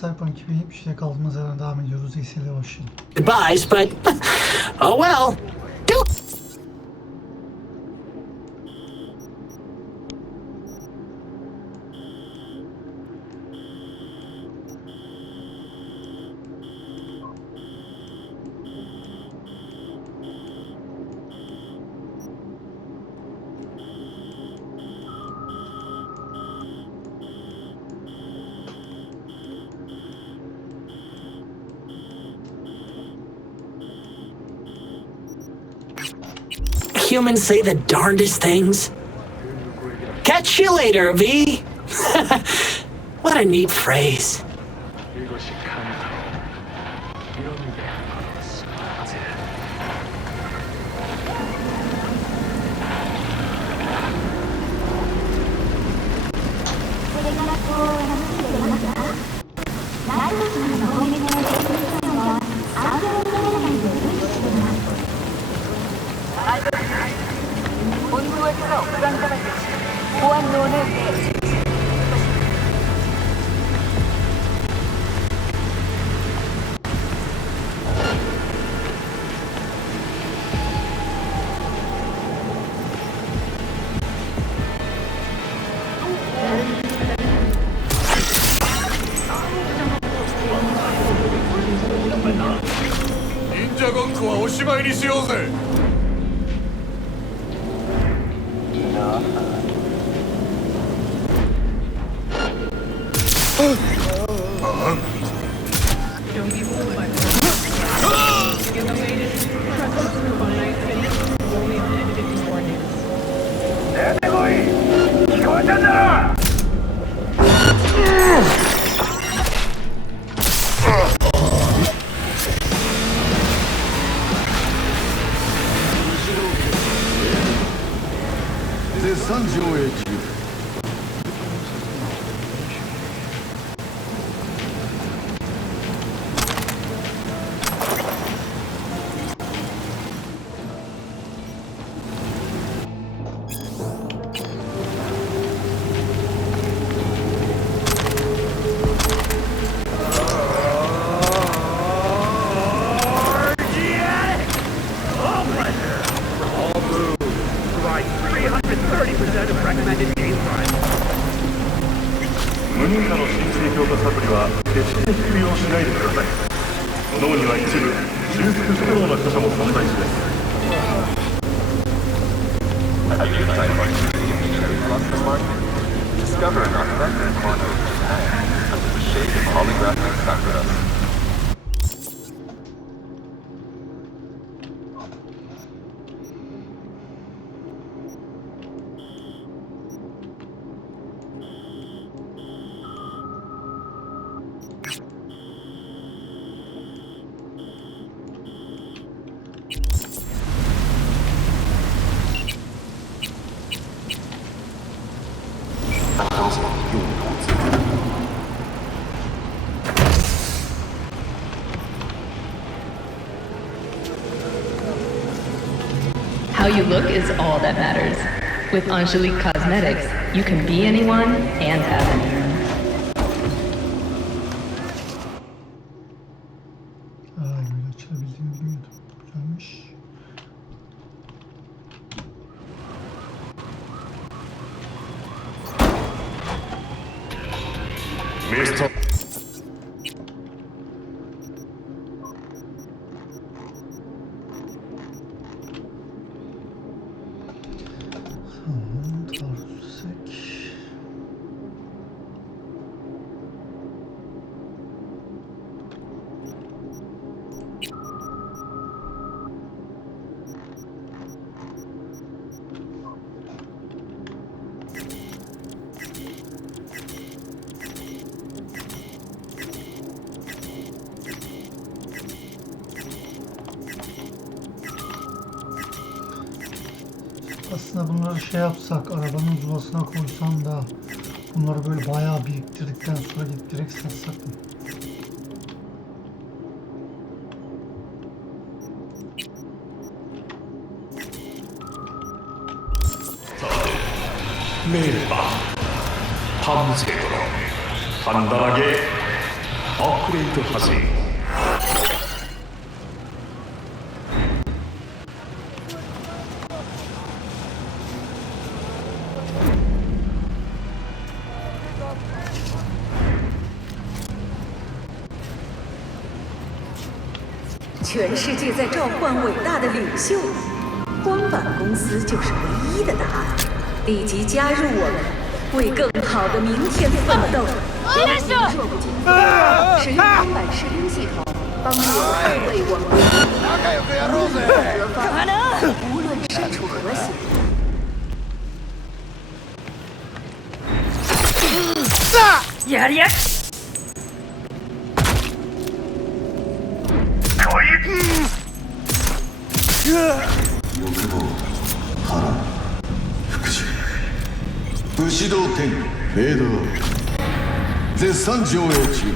Cyberpunk 2070'de kaldığımız yerden devam ediyoruz. İyisiyle başlayalım. Goodbyes, but oh well. Humans say the darndest things. Catch you later, V. What a neat phrase. How you look is all that matters. With Angelique Cosmetics, you can be anyone and have anyone. Ay, böyle açabildiğimi bilmiyordum. Güzelmiş. Mr. Aslında bunları şey yapsak, arabanın zulasına koysam da bunları böyle bayağı biriktirdikten sonra gidip direkt satsak mı? 매일 밤 밤새도록 한단하게 업그레이드하세요. 全世界在召唤伟大的领袖，光板公司就是唯一的答案。立即加入我们，为更好的明天奋斗。弱不禁风，使用光板视听系统，帮助捍卫我们无论身处何险。やりや武士道天明道絶賛上映中。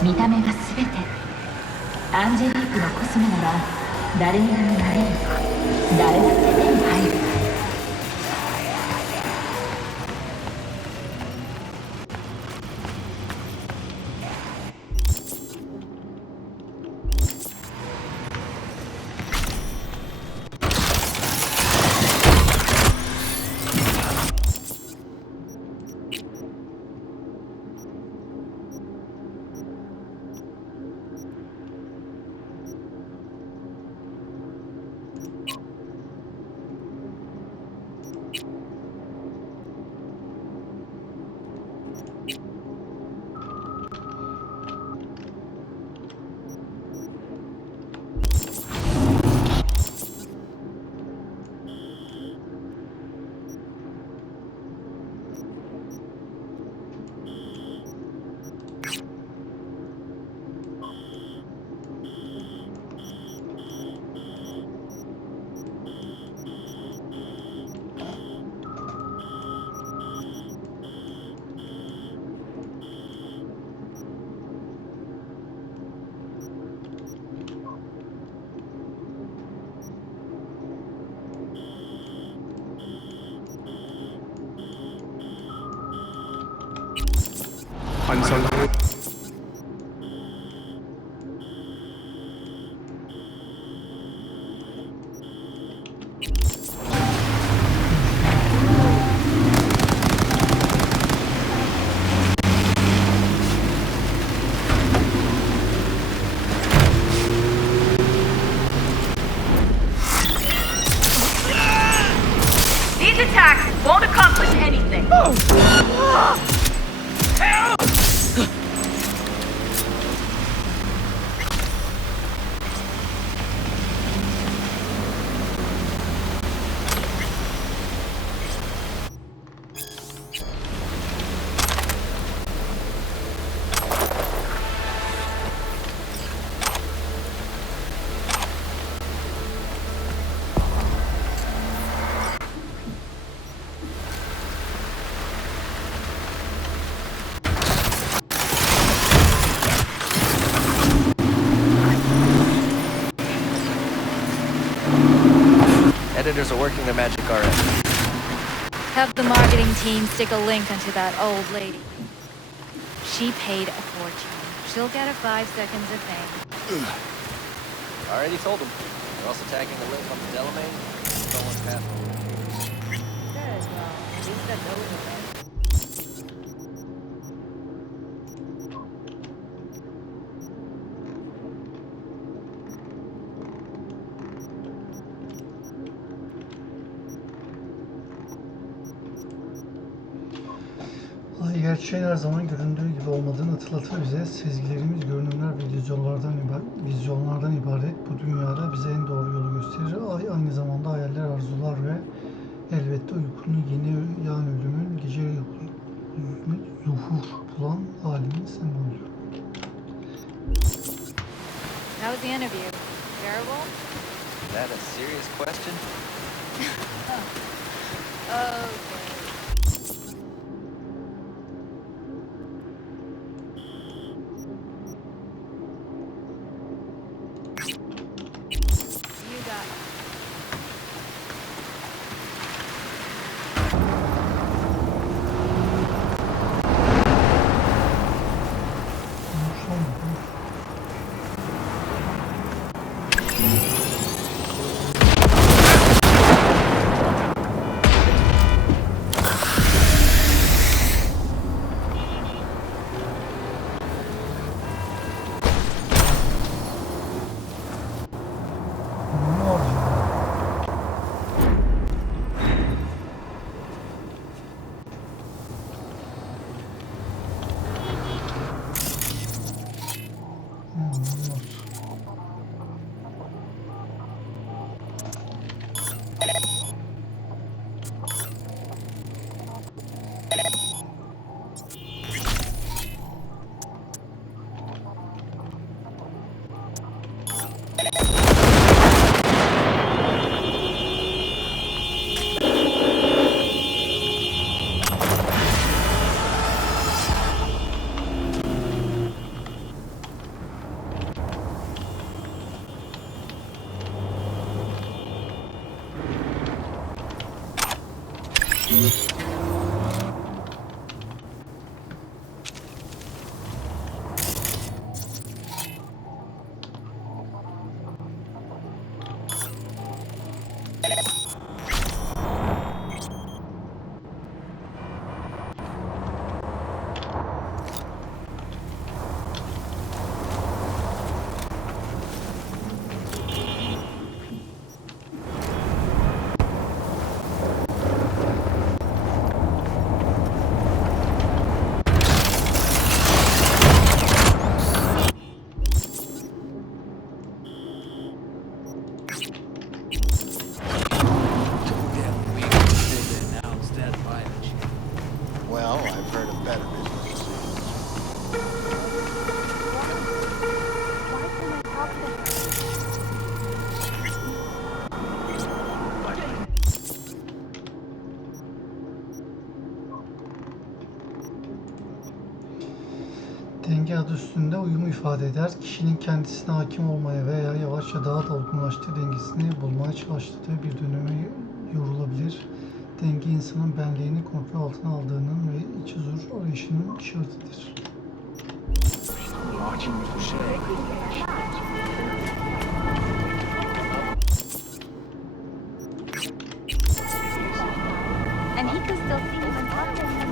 見た目が全て。アンジェリークのコスメなら誰にでもなれる。誰だって手に入る。환상으로 These attacks won't accomplish anything. Editors are working their magic already. Have the marketing team stick a link onto that old lady. She paid a fortune. She'll get a 5 seconds of fame. Already told them. They're also tagging the link on the Delamain. Someone's password. Good, well, at least that's over with. Gerçeğin her zaman göründüğü gibi olmadığını hatırlatır bize. Sezgilerimiz, görünümler ve vizyonlardan ibaret. Bu dünyada bize en doğru yolu gösterir. Ay aynı zamanda hayaller, arzular ve elbette uykunun yeni yani ölümün gece zuhur bulan halinin sembolü. How was the interview? Terrible? Is that a serious question? Okay. Denge adı üstünde uyumu ifade eder. Kişinin kendisine hakim olmaya veya yavaşça daha da olgunlaştığı dengesini bulmaya çalıştığı bir döneme yorulabilir. Denge insanın benliğini kontrol altına aldığının ve iç huzur arayışının işaretidir. And he could still see him and talk to him.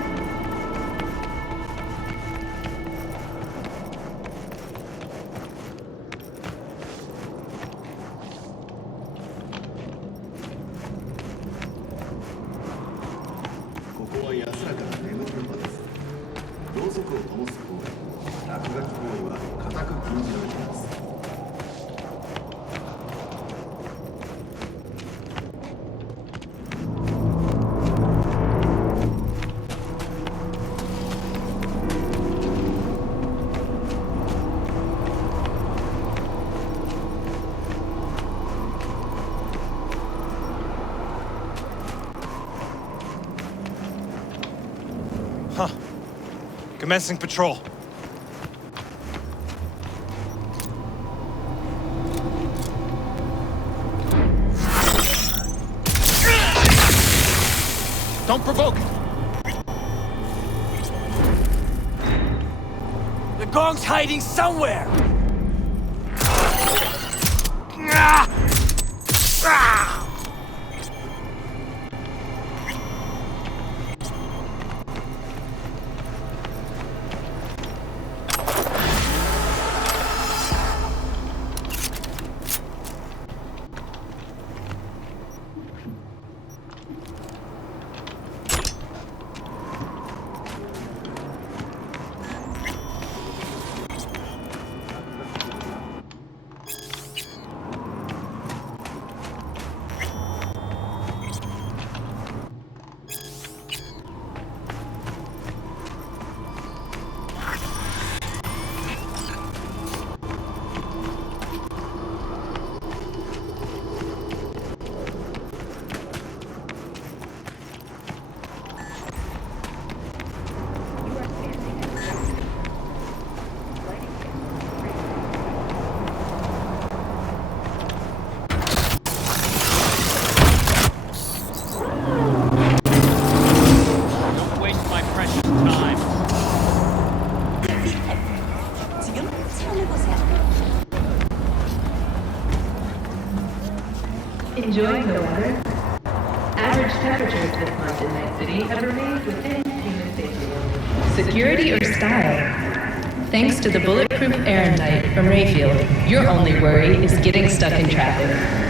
Huh. Commencing patrol. Don't provoke. The gong's hiding somewhere! Enjoying the weather? Average temperatures this month in Night City have remained within human safety limits. Security or style? Thanks to the bulletproof Air Night from Rayfield, your only worry is getting stuck in traffic.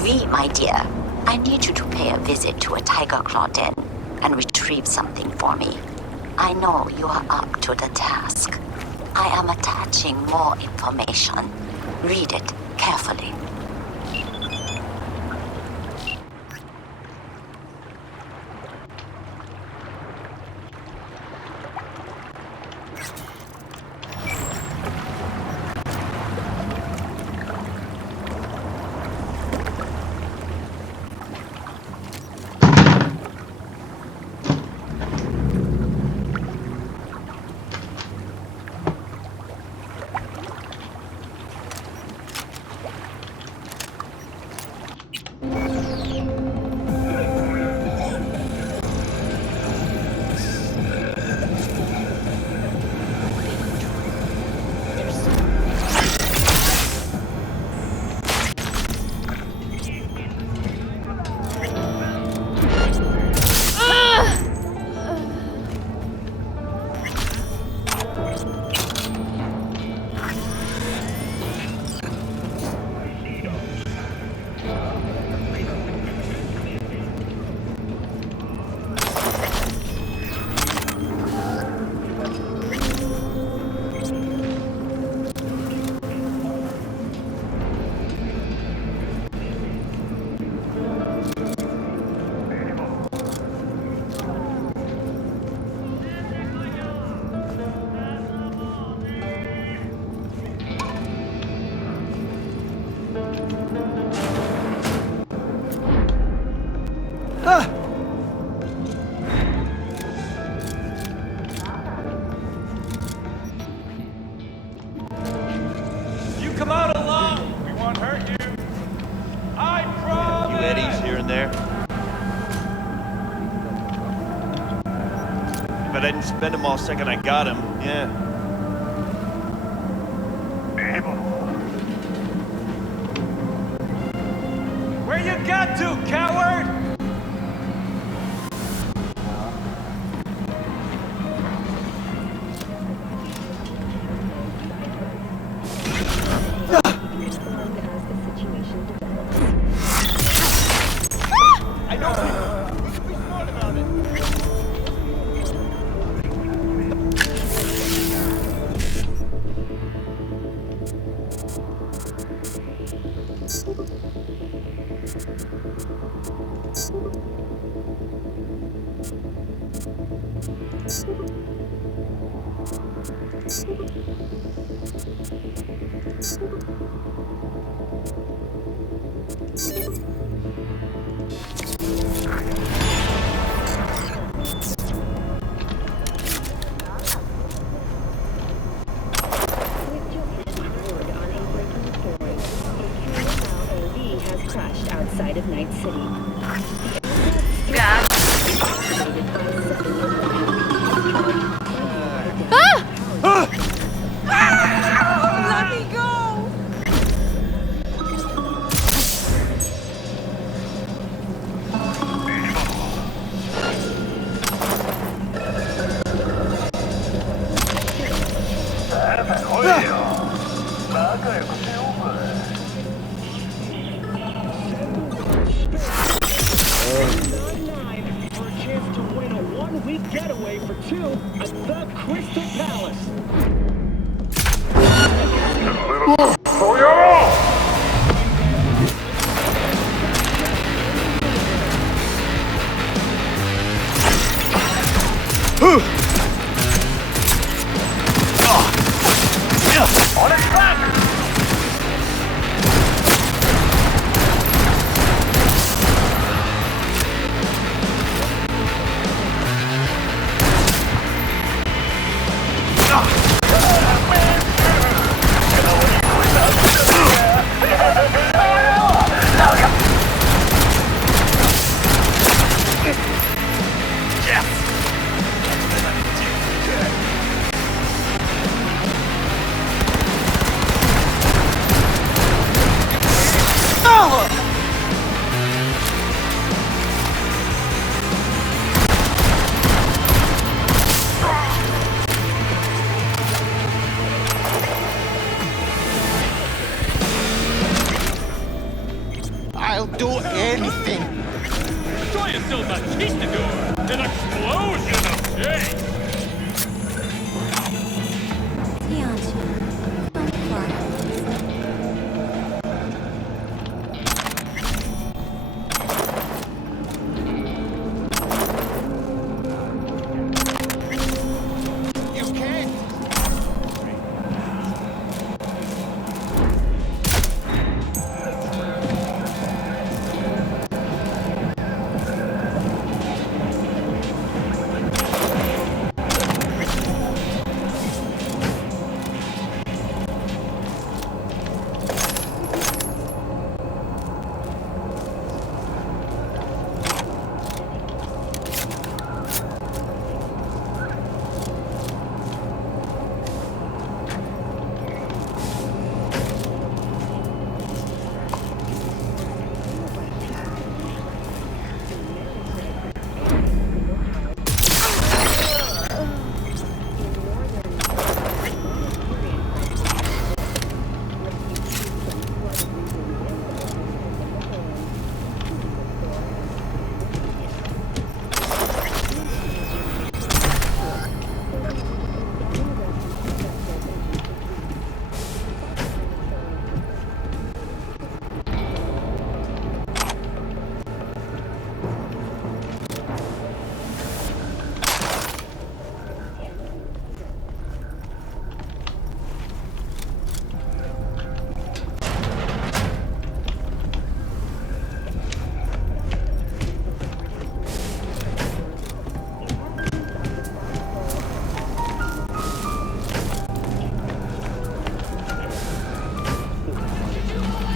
V, my dear, I need you to pay a visit to a tiger claw den and retrieve something for me. I know you are up to the task. I am attaching more information. Read it carefully. But I didn't spend them all second I got him, yeah. Where you got to, coward? I know. We can be smart about it. Outside of Night City. Let me go! Getaway for two at the Crystal Palace. For your own! On its back! I'll do anything. Show yourself a conquistador! An explosion of change! 这样去更快。You can't.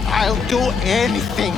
I'll do anything.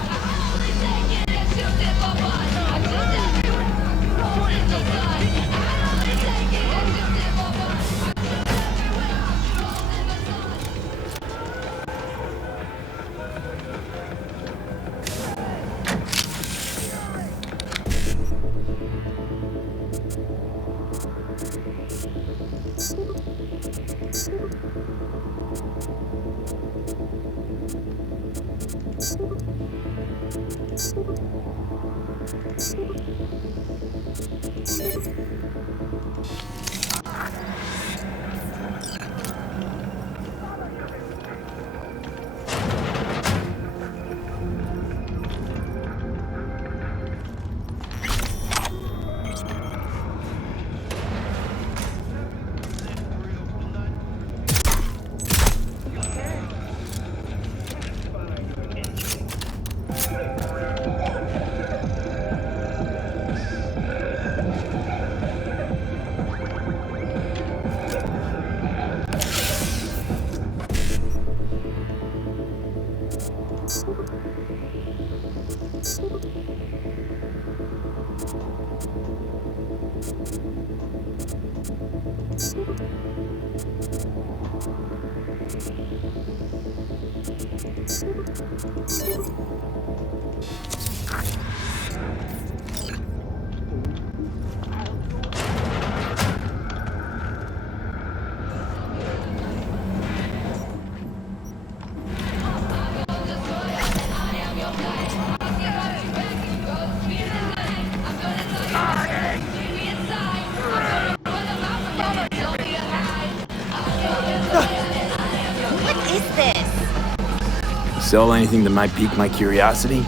Sell anything that might pique my curiosity?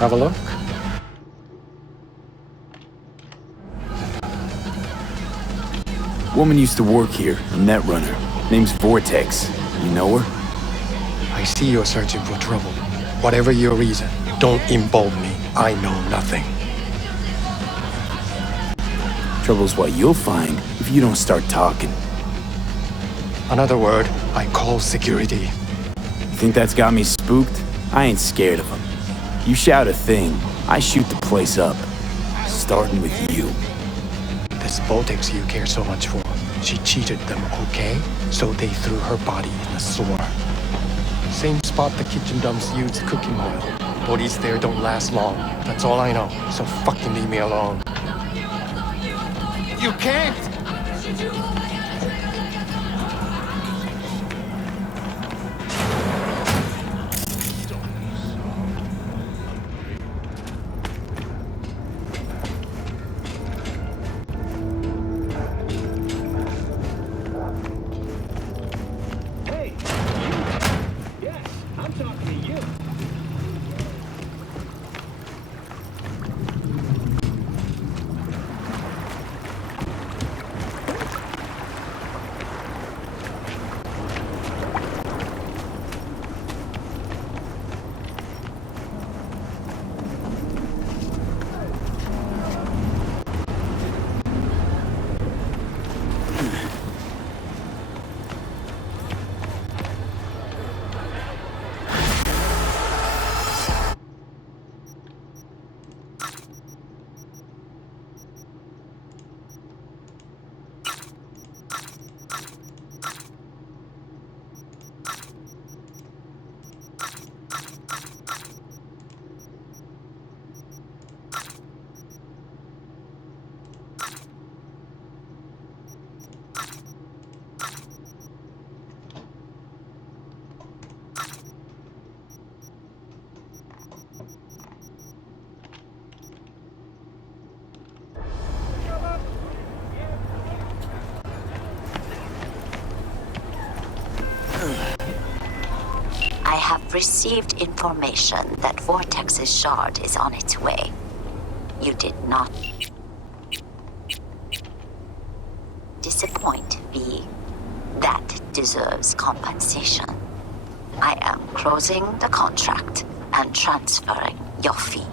Have a look. Woman used to work here, a netrunner. Name's Vortex. You know her? I see you're searching for trouble. Whatever your reason, don't involve me. I know nothing. Trouble's what you'll find if you don't start talking. Another word, I call security. Think that's got me spooked? I ain't scared of them. You shout a thing, I shoot the place up. Starting with you. This Vortex you care so much for, she cheated them, okay? So they threw her body in the sewer. Same spot the kitchen dumps used cooking oil. Bodies there don't last long. That's all I know, so fucking leave me alone. You can't! I have received information that Vortex's shard is on its way. You did not disappoint, V. That deserves compensation. I am closing the contract and transferring your fee.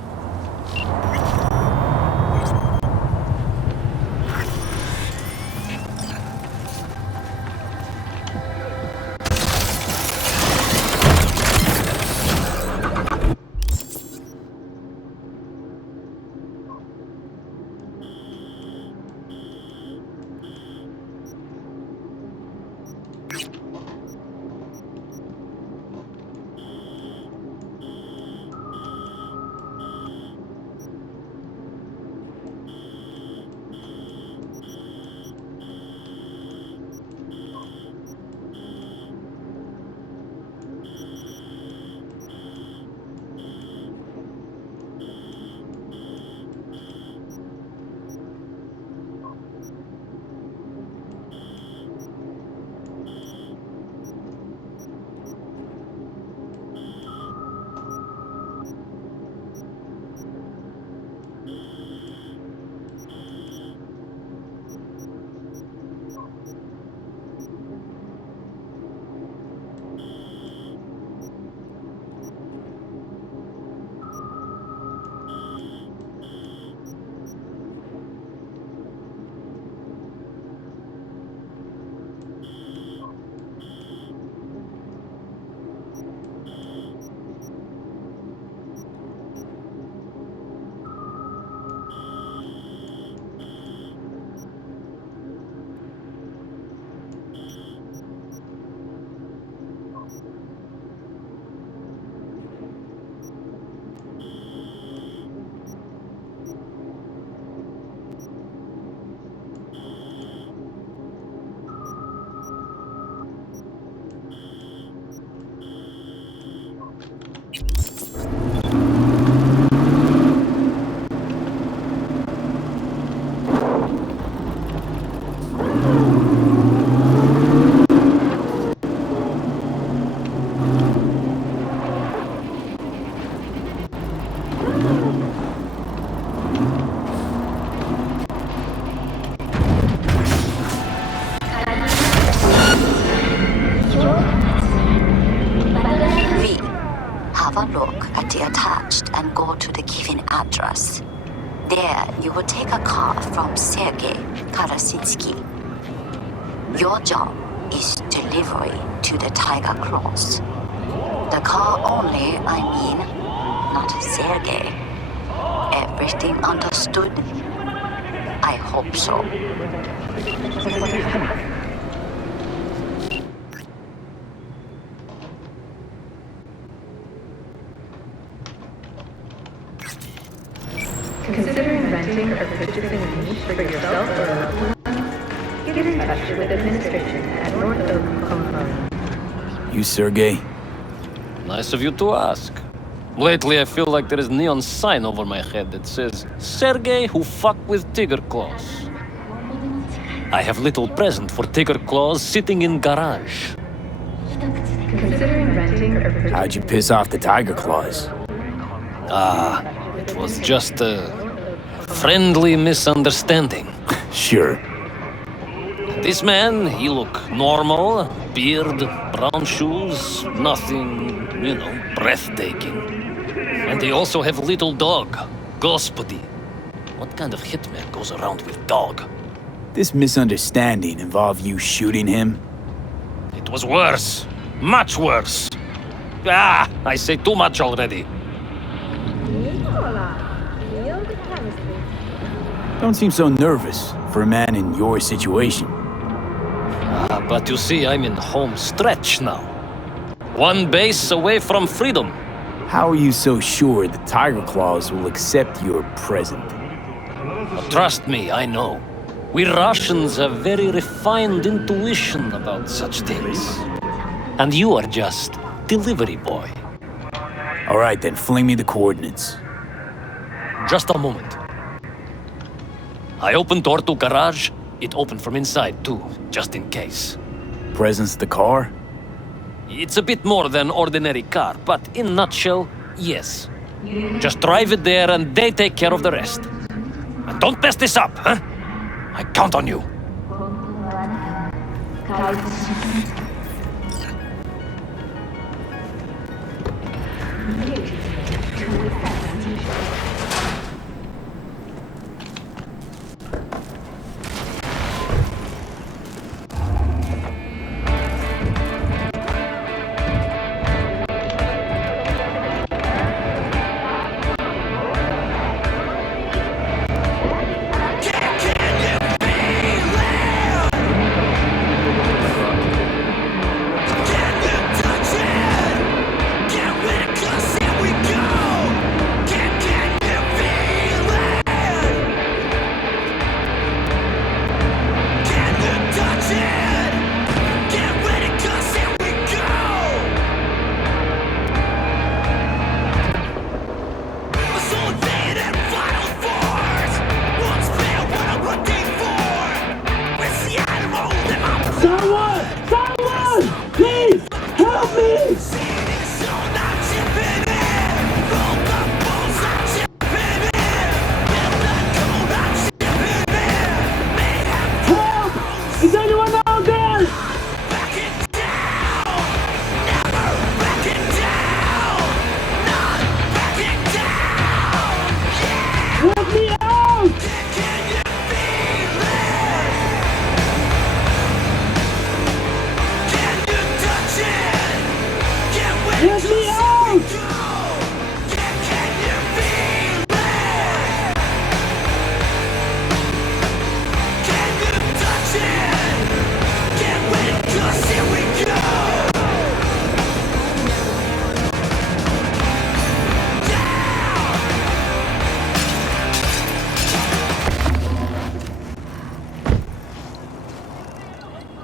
attached and go to the given address. There, you will take a car from Sergei Karasinsky. Your job is delivery to the Tiger Claws. The car only, I mean, not Sergei. Everything understood? I hope so. Considering renting or purchasing a niche for yourself or a loved one, get in touch with administration at North Oak Compound. You, Sergey? Nice of you to ask. Lately, I feel like there is a neon sign over my head that says, Sergey who fuck with Tiger Claws. I have little present for Tiger Claws sitting in garage. Considering renting or purchasing... How'd you piss off the Tiger Claws? It was just a friendly misunderstanding. Sure. This man, he look normal, beard, brown shoes, nothing, breathtaking. And they also have a little dog, Gospody. What kind of hitman goes around with dog? This misunderstanding involved you shooting him? It was worse. Much worse. I say too much already. Don't seem so nervous for a man in your situation. But you see, I'm in home stretch now. One base away from freedom. How are you so sure the Tiger Claws will accept your present? Trust me, I know. We Russians have very refined intuition about such things. And you are just delivery boy. All right, then fling me the coordinates. Just a moment. I opened door to garage. It opened from inside too, just in case. Presence the car? It's a bit more than ordinary car, but in nutshell, yes. Just drive it there and they take care of the rest. And don't mess this up, huh? I count on you.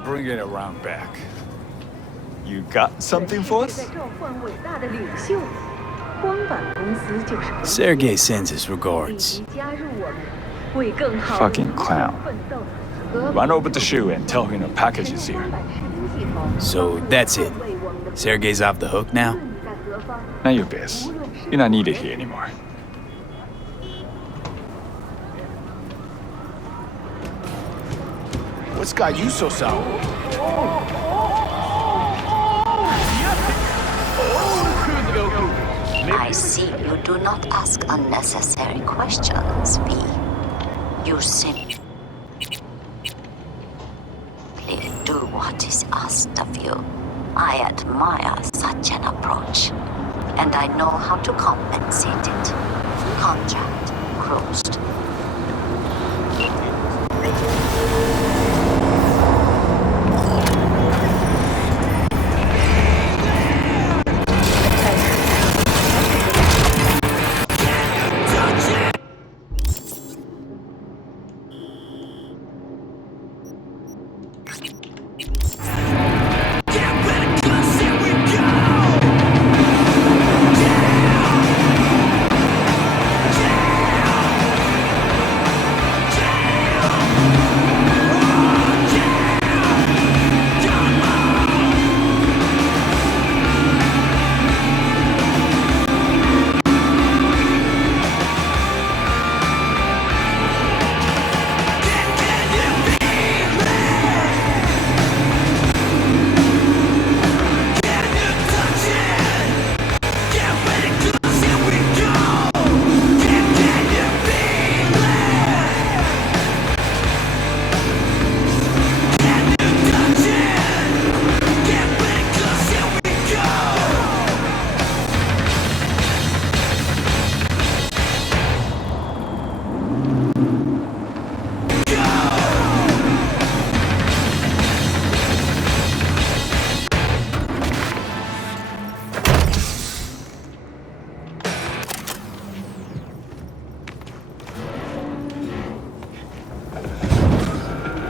Bring it around back. You got something for us? Sergey sends his regards. Fucking clown. Run over to Shu and tell him a package is here. So that's it. Sergey's off the hook now? None of your biz. You're not needed here anymore. What's got you so sour? I see you do not ask unnecessary questions, V. You simply do what is asked of you. I admire such an approach, and I know how to compensate it. Contract closed.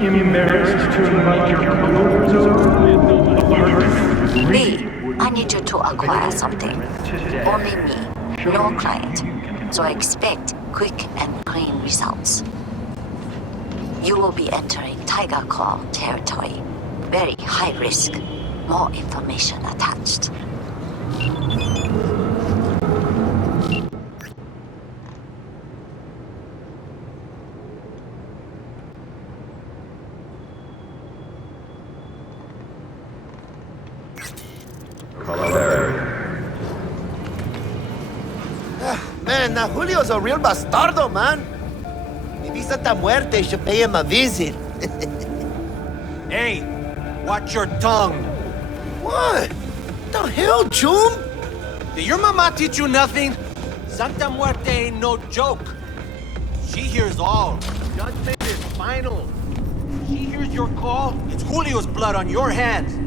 Embarrassed to invite your coworkers over in the apartment? V, I need you to acquire something. Only me, no client. So expect quick and clean results. You will be entering Tiger Claw territory. Very high risk. More information attached. Man, now Julio's a real bastardo, man. Mi visa está muerta, you should pay him a visit. Hey, watch your tongue. What? The hell, Chum? Did your mama teach you nothing? Santa Muerte ain't no joke. She hears all. Judgment is final. She hears your call. It's Julio's blood on your hands.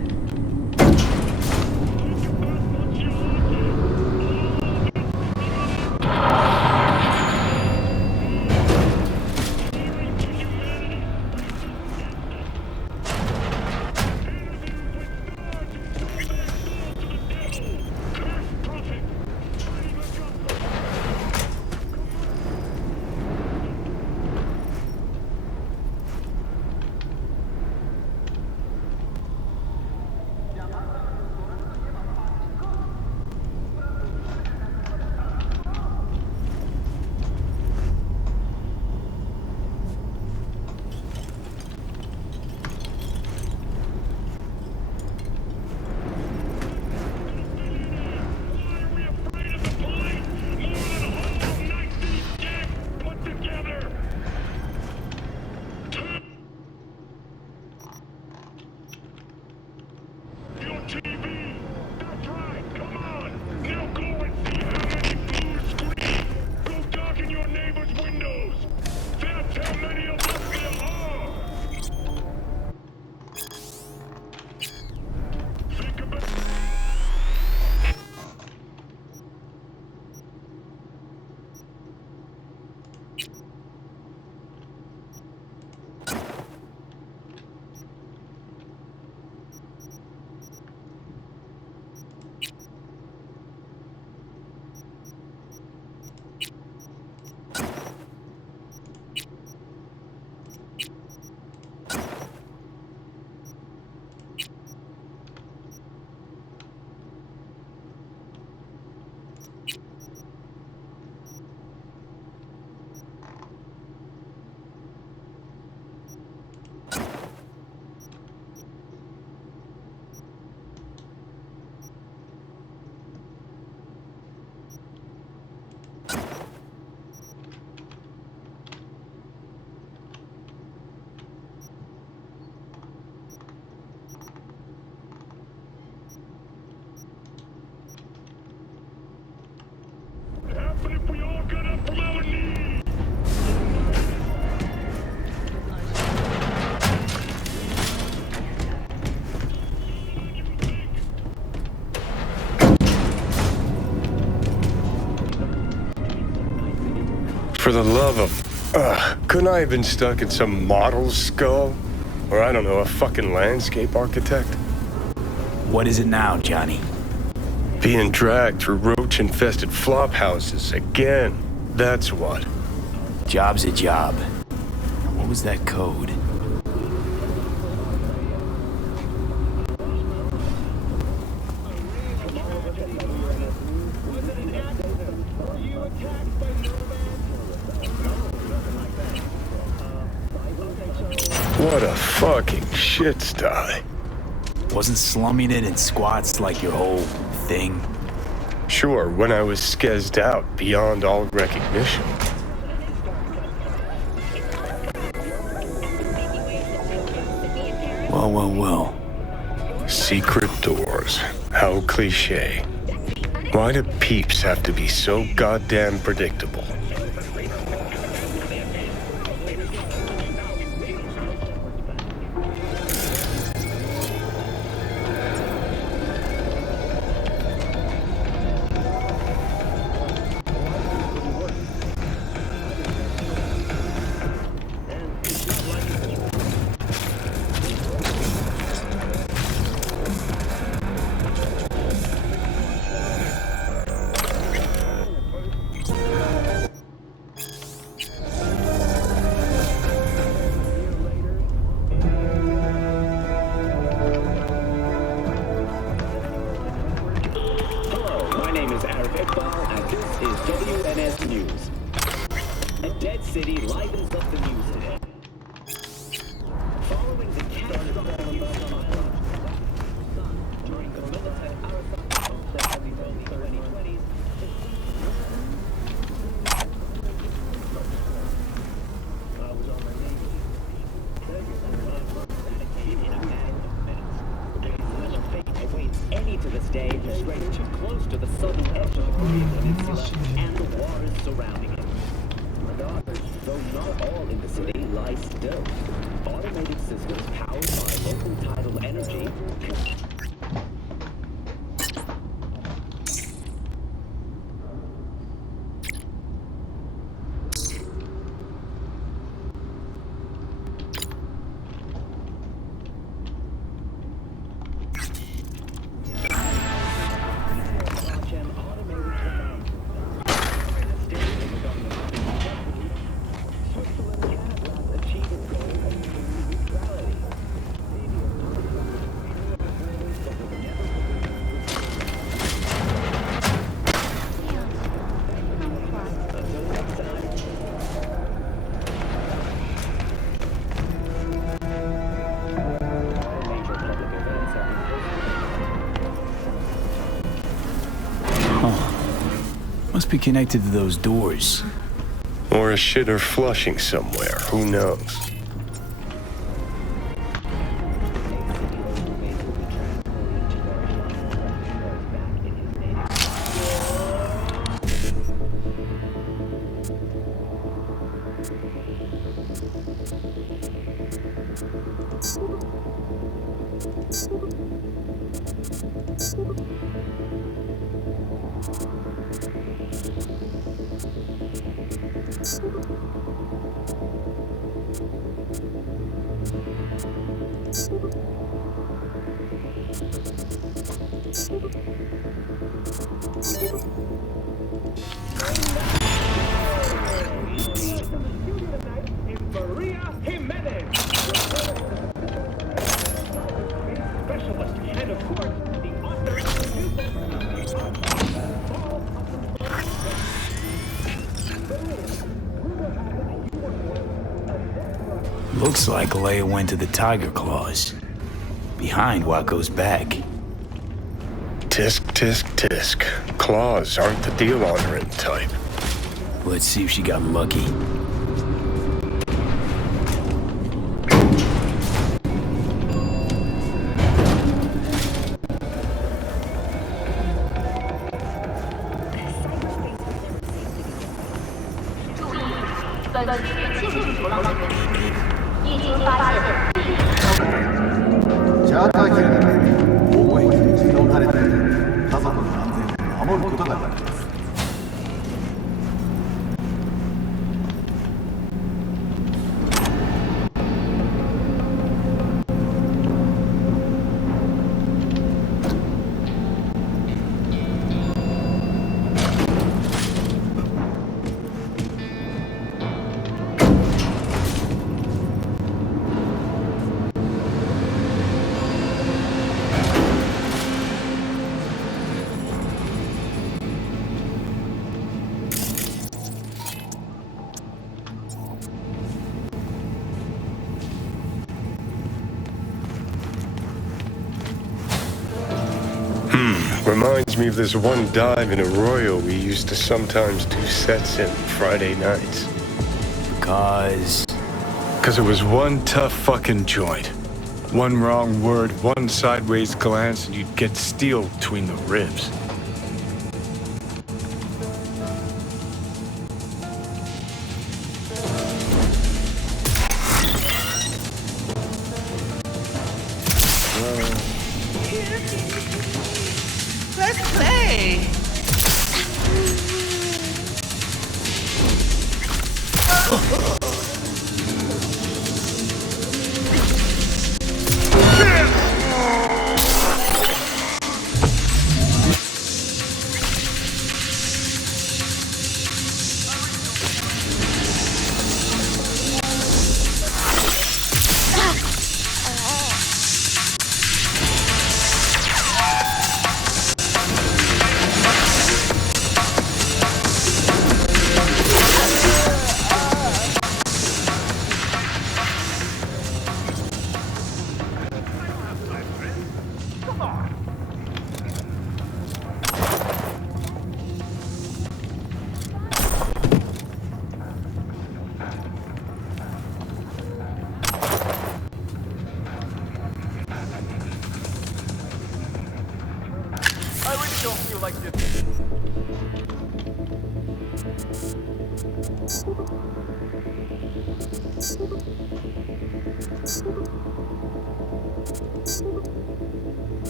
For the love of... couldn't I have been stuck in some model's skull? Or, I don't know, a fucking landscape architect? What is it now, Johnny? Being dragged through roach-infested flop houses again. That's what. Job's a job. What was that code? What a fucking shit sty. Wasn't slumming it in squats like your whole thing? Sure, when I was skezzed out beyond all recognition. Well. Secret doors. How cliche. Why do peeps have to be so goddamn predictable? Must be connected to those doors. Or a shitter flushing somewhere, who knows? Looks like Leia went to the tiger claws. Behind Waco's back. Tisk, tisk, tisk. Claws aren't the deal-honoring type. Let's see if she got lucky. Reminds me of this one dive in Arroyo we used to sometimes do sets in Friday nights. Because it was one tough fucking joint. One wrong word, one sideways glance, and you'd get steel between the ribs. Let's play.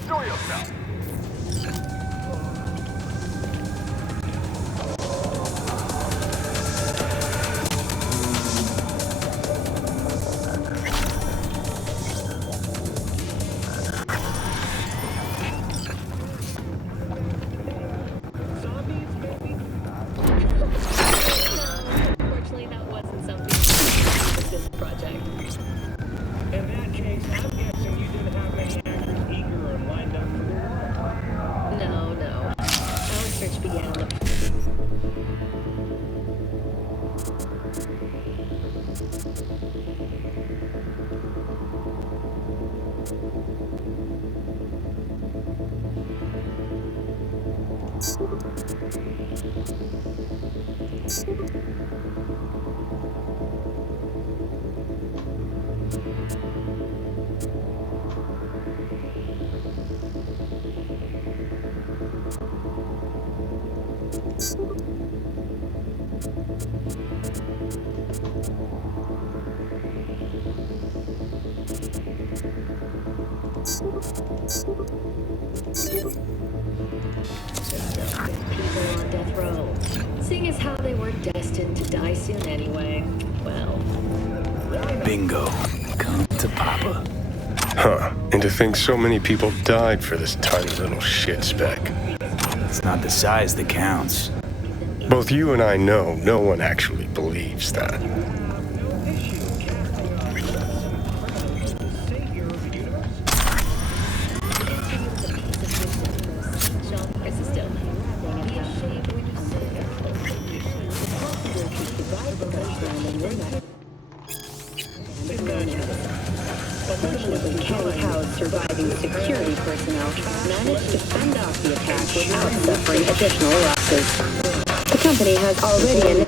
Enjoy yourself. Unfortunately, that wasn't something for this project. In that case, I'm guessing you didn't have any actors eager and lined up for the No. Our search began on the... People on death row. Seeing as how they were destined to die soon anyway, well... Bingo. Come to Papa. Huh. And to think so many people died for this tiny little shit speck. It's not the size that counts. Both you and I know no one actually believes that. Unfortunately, Kelly Howe's surviving security personnel managed to fend off the attack without suffering additional losses. The company has already...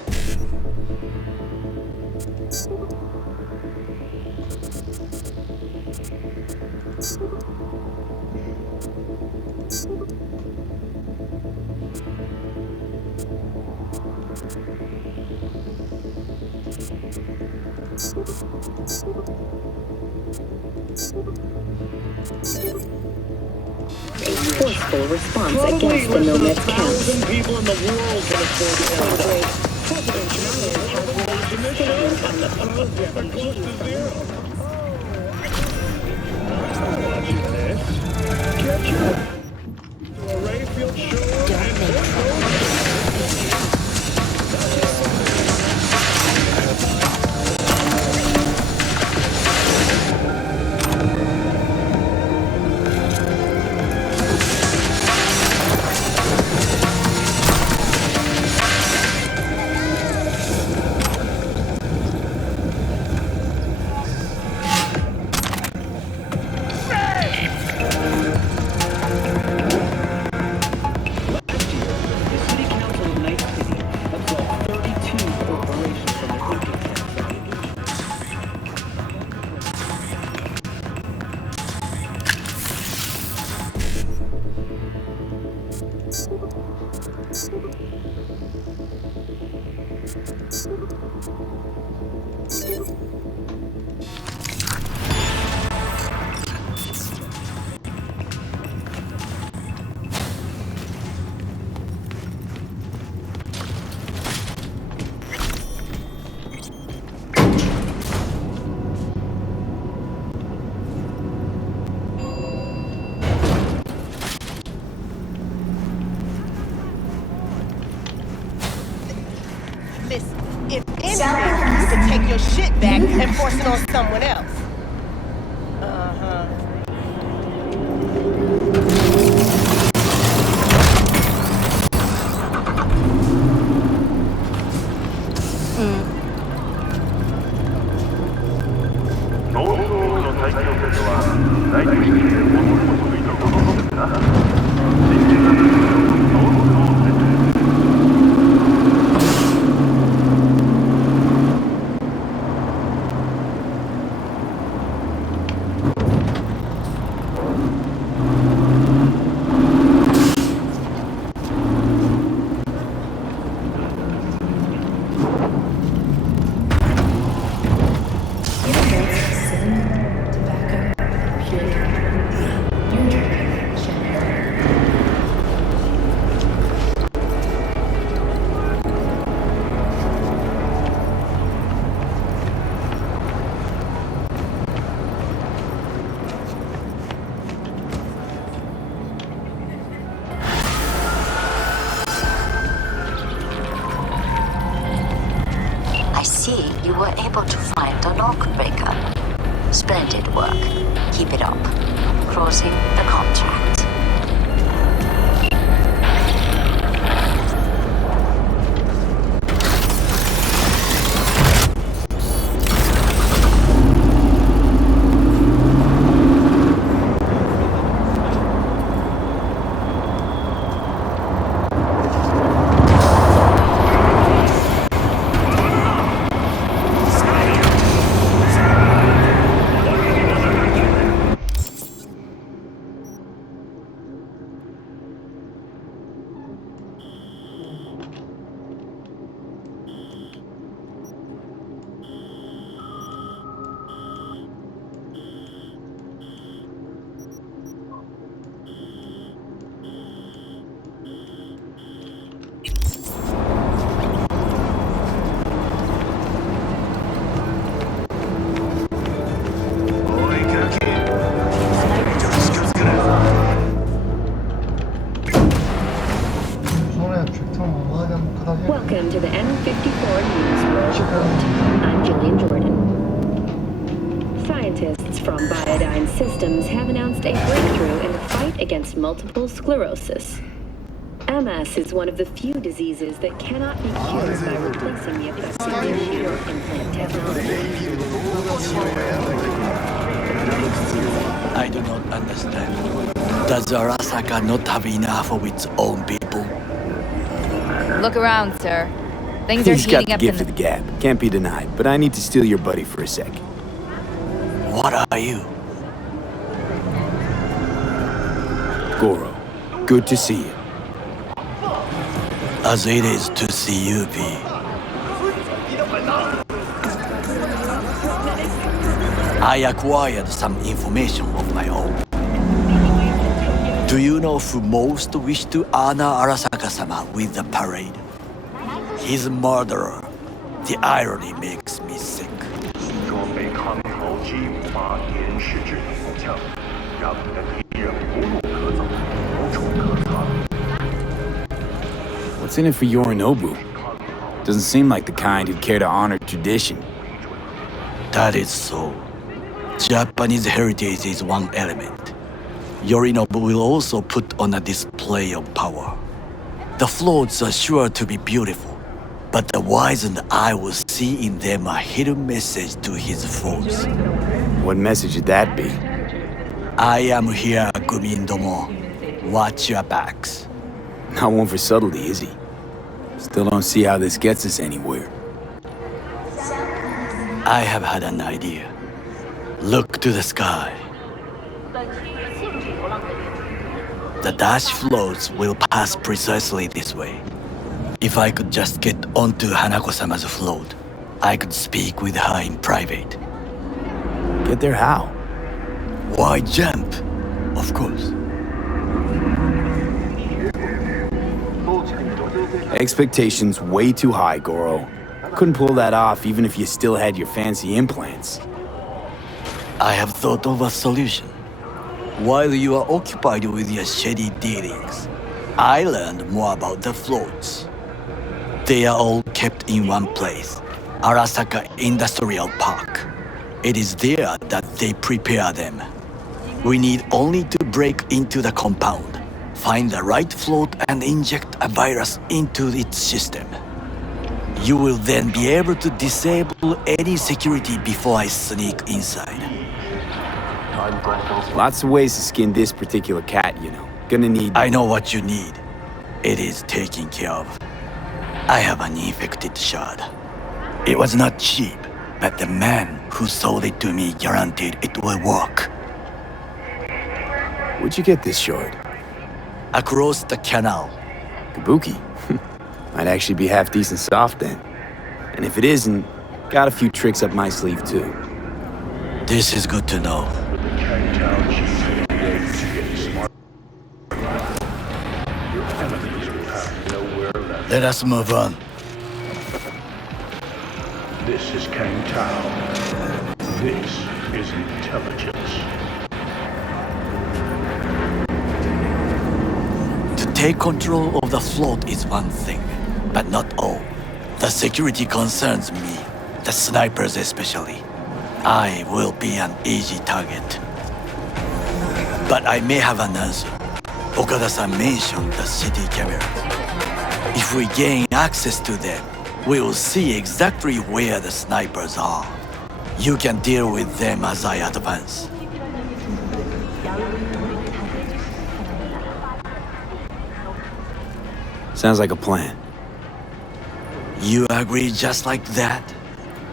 a forceful response against the Nomads camps. people in the world can afford to end up. President Trump has made a statement on the proposal Close to zero. Get you to a Rayfield show and shit back and force it on someone else. I see you were able to find a lock breaker. Splendid work. Keep it up. Closing the contract. Welcome to the N54 News World Report. I'm Jillian Jordan. Scientists from Biodyne Systems have announced a breakthrough in the fight against multiple sclerosis. MS is one of the few diseases that cannot be cured by replacing the effective computer implant technology. I do not understand. Does Arasaka not have enough of its own people? Look around, sir. Things are He's got heating the up gift of the gab. Can't be denied, but I need to steal your buddy for a sec. What are you? Goro, good to see you. As it is to see you, V. I acquired some information of my own. Do you know who most wished to honor Arasaka-sama with the parade? His murderer. The irony makes me sick. What's in it for Yorinobu? Doesn't seem like the kind who'd care to honor tradition. That is so. Japanese heritage is one element. Yorinobu will also put on a display of power. The floats are sure to be beautiful, but the wizened eye will see in them a hidden message to his foes. What message would that be? I am here, Gumindomo. Watch your backs. Not one for subtlety, is he? Still don't see how this gets us anywhere. I have had an idea. Look to the sky. The dash floats will pass precisely this way. If I could just get onto Hanako-sama's float, I could speak with her in private. Get there how? Why jump? Of course. Expectations way too high, Goro. Couldn't pull that off even if you still had your fancy implants. I have thought of a solution. While you are occupied with your shady dealings, I learned more about the floats. They are all kept in one place, Arasaka Industrial Park. It is there that they prepare them. We need only to break into the compound, find the right float and inject a virus into its system. You will then be able to disable any security before I sneak inside. Lots of ways to skin this particular cat, you know. Gonna need... I know what you need. It is taken care of. I have an infected shard. It was not cheap, but the man who sold it to me guaranteed it will work. Where'd you get this shard? Across the canal. Kabuki. Might actually be half decent soft then. And if it isn't, got a few tricks up my sleeve too. This is good to know. Let us move on. This is Kang Tao. This is intelligence. To take control of the float is one thing, but not all. The security concerns me, the snipers especially. I will be an easy target. But I may have an answer. Okada-san mentioned the city cameras. If we gain access to them, we will see exactly where the snipers are. You can deal with them as I advance. Sounds like a plan. You agree just like that?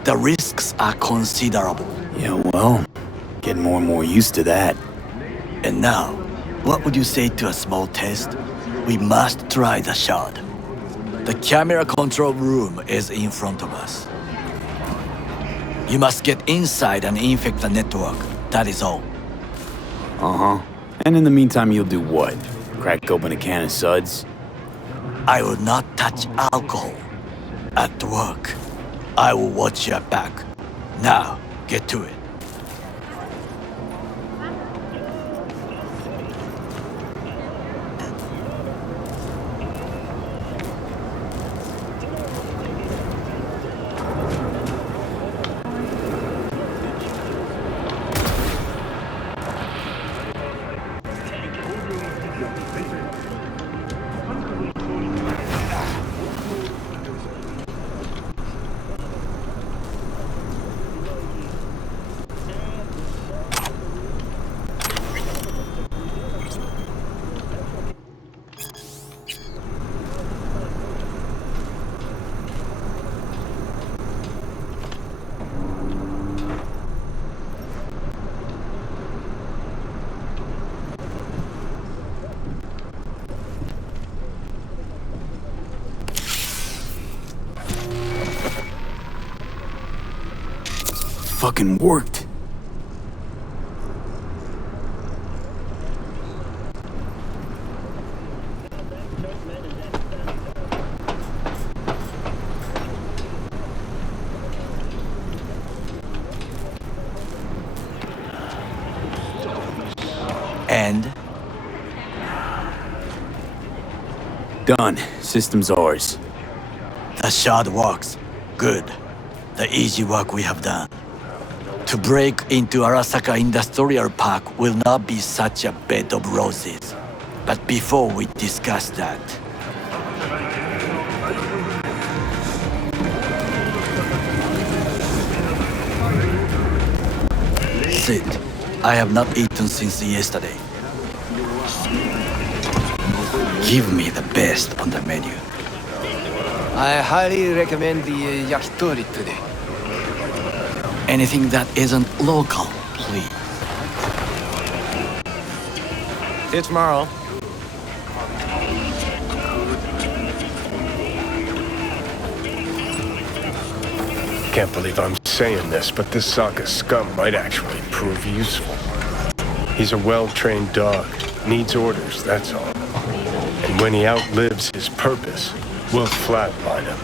The risks are considerable. Yeah, well, getting more and more used to that. And now, what would you say to a small test? We must try the shard. The camera control room is in front of us. You must get inside and infect the network. That is all. Uh-huh. And in the meantime, you'll do what? Crack open a can of suds? I will not touch alcohol. At work, I will watch your back. Now, get to it. Fucking worked. And? Done. System's ours. The shard works. Good. The easy work we have done. To break into Arasaka Industrial Park will not be such a bed of roses. But before we discuss that... Sit. I have not eaten since yesterday. Give me the best on the menu. I highly recommend the yakitori today. Anything that isn't local, please. See you tomorrow. Can't believe I'm saying this, but this Sokka scum might actually prove useful. He's a well-trained dog. Needs orders, that's all. And when he outlives his purpose, we'll flatline him.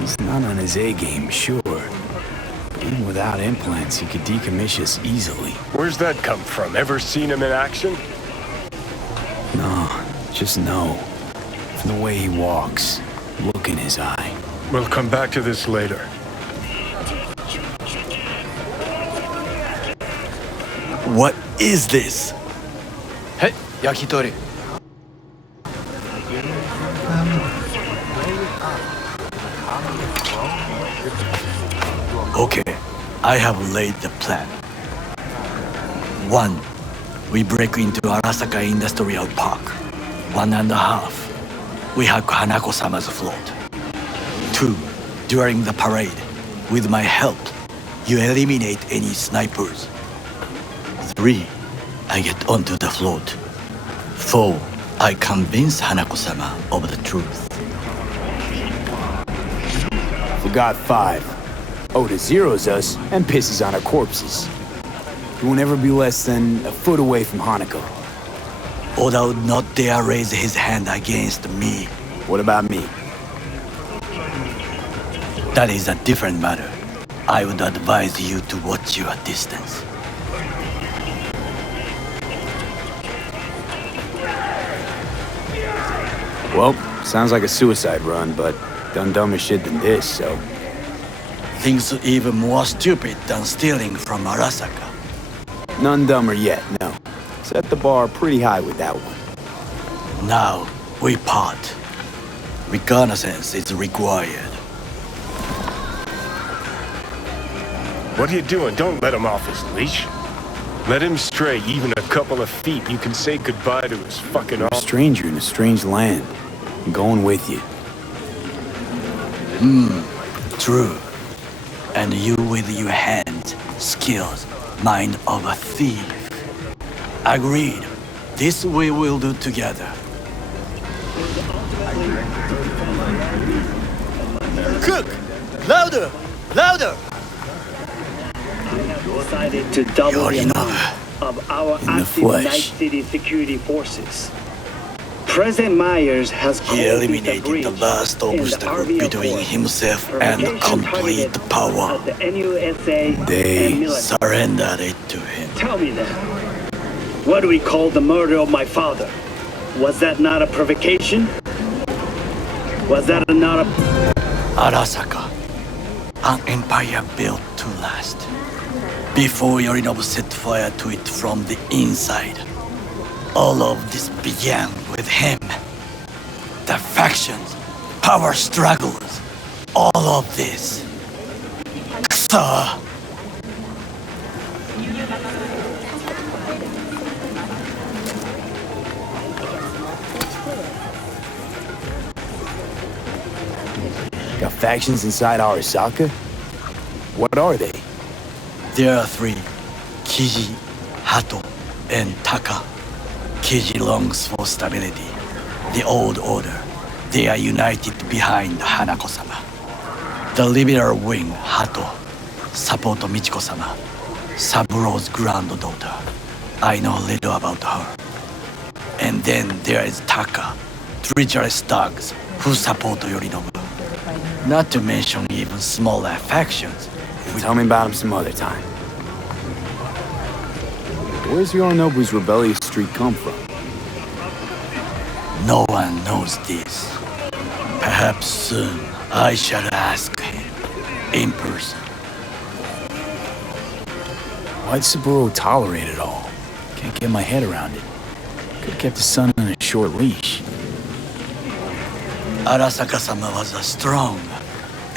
He's not on his A-game, sure. But even without implants, he could decommission us easily. Where's that come from? Ever seen him in action? No, just no. From the way he walks, look in his eye. We'll come back to this later. What is this? Hey, yakitori. Okay, I have laid the plan. 1. We break into Arasaka Industrial Park. 1.5. We hack Hanako-sama's float. 2. During the parade, with my help, you eliminate any snipers. 3. I get onto the float. 4. I convince Hanako-sama of the truth. Forgot 5. Oda zeros us and pisses on our corpses. He won't ever be less than a foot away from Hanako. Oda would not dare raise his hand against me. What about me? That is a different matter. I would advise you to watch your distance. Well, sounds like a suicide run, but done dumber shit than this, so... Things even more stupid than stealing from Arasaka. None dumber yet, no. Set the bar pretty high with that one. Now, we part. Reconnaissance is required. What are you doing? Don't let him off his leash. Let him stray even a couple of feet. You can say goodbye to his fucking You're a stranger in a strange land. I'm going with you. True. And you with your hands, skills, mind of a thief. Agreed. This we will do together. Cook! Louder! Louder! Decided to double the amount of our active Night City security forces. President Myers has He eliminated the last obstacle between himself and complete power. The NUSA They surrendered it to him. Tell me then, what do we call the murder of my father? Was that not a provocation? Was that not a... Arasaka, an empire built to last. Before Yorinobu set fire to it from the inside. All of this began with him. The factions, power struggles, all of this. Kusa! Got factions inside Arasaka? What are they? There are 3. Kiji, Hato, and Taka. Kiji longs for stability. The old order. They are united behind Hanako-sama. The liberal wing, Hato, support Michiko-sama, Saburo's granddaughter. I know little about her. And then there is Taka, treacherous thugs who support Yorinobu. Not to mention even smaller factions. Tell me about him some other time. Where's Yorinobu's rebellious streak come from? No one knows this. Perhaps soon I shall ask him in person. Why'd Saburo tolerate it all? Can't get my head around it. Could've kept his son on a short leash. Arasaka-sama was a strong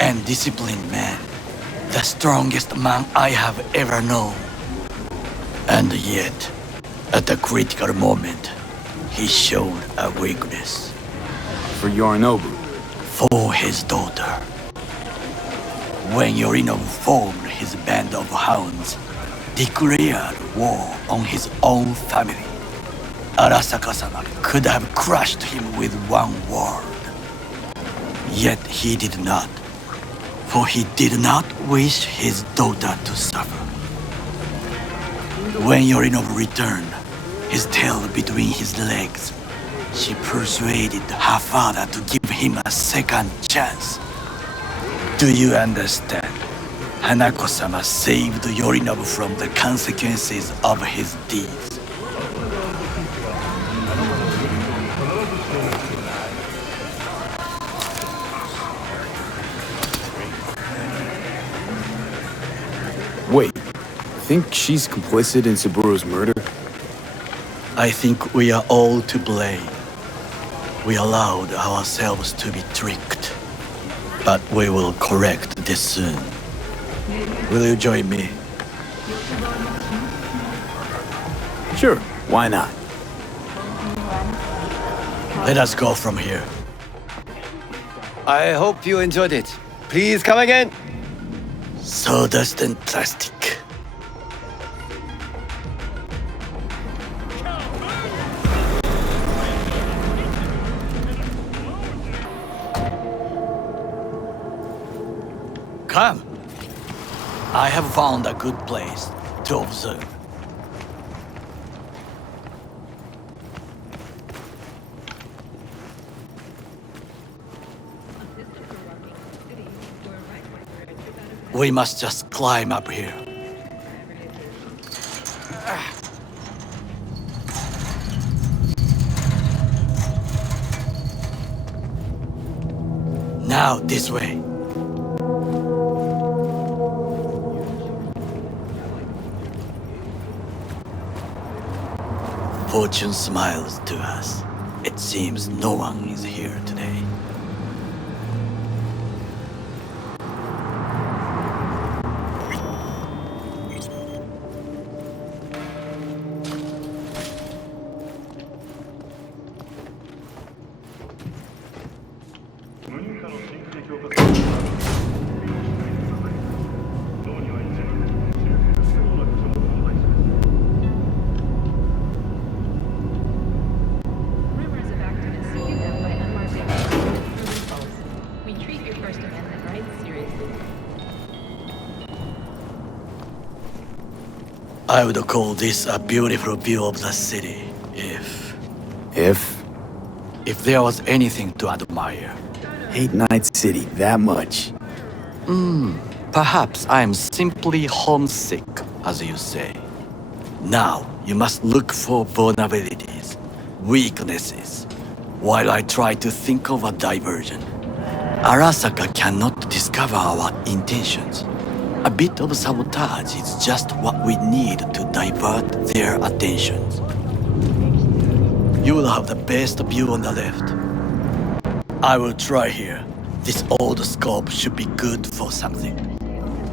and disciplined man. The strongest man I have ever known. And yet, at a critical moment, he showed a weakness. For Yorinobu? For his daughter. When Yorinobu formed his band of hounds, declared war on his own family, Arasaka-sama could have crushed him with one word. Yet he did not, for he did not wish his daughter to suffer. When Yorinobu returned, his tail between his legs, she persuaded her father to give him a second chance. Do you understand? Hanako-sama saved Yorinobu from the consequences of his deeds. Wait, think she's complicit in Subaru's murder? I think we are all to blame. We allowed ourselves to be tricked. But we will correct this soon. Will you join me? Sure, why not? Let us go from here. I hope you enjoyed it. Please come again. Sawdust and plastic. Come. I have found a good place to observe. We must just climb up here. Now this way. Fortune smiles to us. It seems no one is here today. Rumors of activists seeking them by unmarked individuals are false. We treat your First Amendment rights seriously. I would call this a beautiful view of the city if there was anything to admire. Hate Night City that much. Perhaps I'm simply homesick, as you say. Now, you must look for vulnerabilities, weaknesses, while I try to think of a diversion. Arasaka cannot discover our intentions. A bit of sabotage is just what we need to divert their attentions. You will have the best view on the left. I will try here. This old scope should be good for something.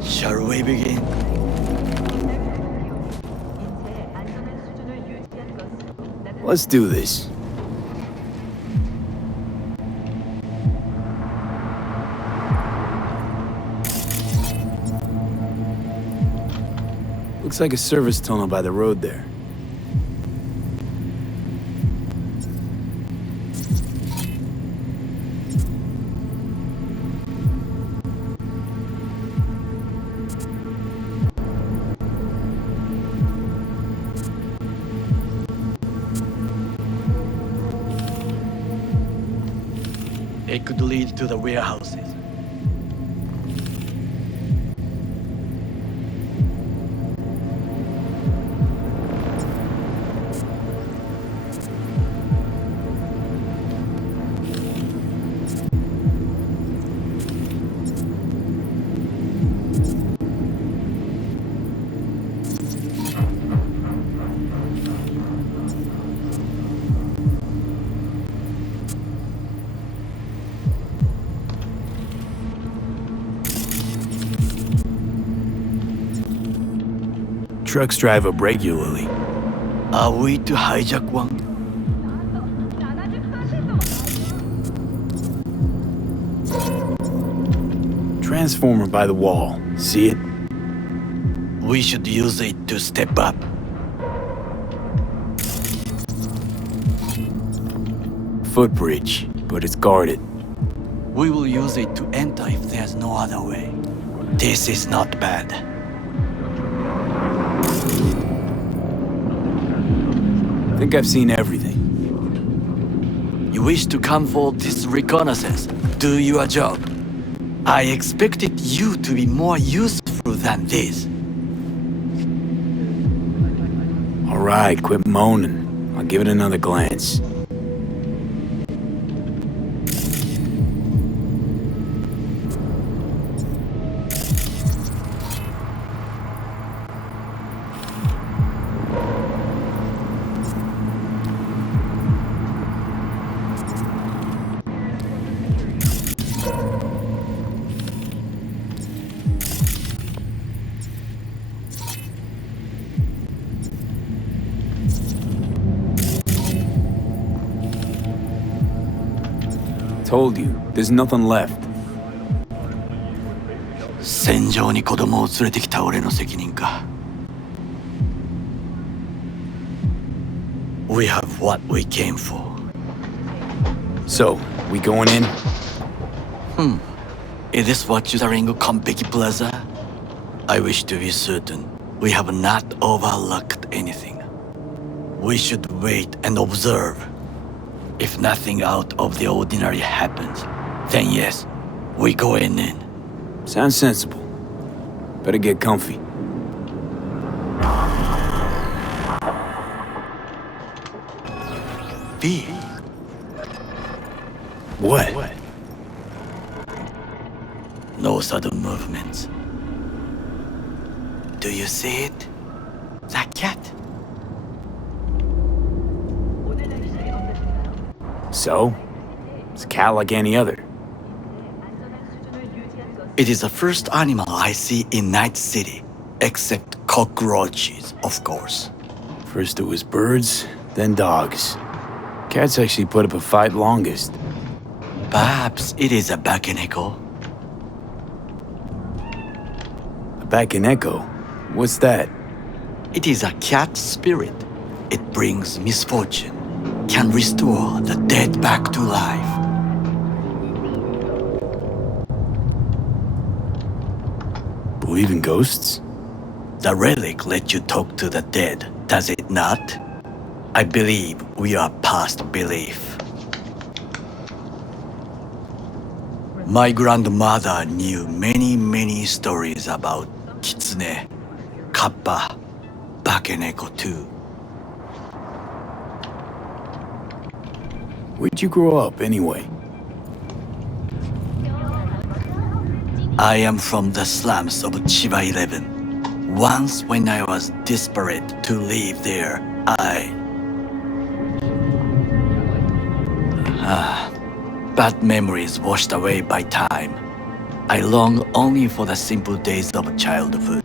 Shall we begin? Let's do this. Looks like a service tunnel by the road there. It could lead to the warehouses. Trucks drive up regularly. Are we to hijack one? Transformer by the wall. See it? We should use it to step up. Footbridge, but it's guarded. We will use it to enter if there's no other way. This is not bad. I think I've seen everything. You wish to come for this reconnaissance? Do your job. I expected you to be more useful than this. All right, quit moaning. I'll give it another glance. Told you, there's nothing left. 戦場に子供を連れてきた俺の責任か。We have what we came for. So, we going in? Is this what you're saying, Konpeki Plaza? I wish to be certain we have not overlooked anything. We should wait and observe. If nothing out of the ordinary happens, then yes, we go in. Sounds sensible. Better get comfy. V. What? No sudden movements. Do you see it? That cat? So? It's a cat like any other. It is the first animal I see in Night City, except cockroaches, of course. First it was birds, then dogs. Cats actually put up a fight longest. Perhaps it is a bakeneko. A bakeneko? What's that? It is a cat spirit. It brings misfortune, can restore the dead back to life. Believe in ghosts? The relic lets you talk to the dead, does it not? I believe we are past belief. My grandmother knew many stories about kitsune, kappa, bakeneko too. Where'd you grow up, anyway? I am from the slums of Chiba 11. Once when I was desperate to live there, bad memories washed away by time. I long only for the simple days of childhood.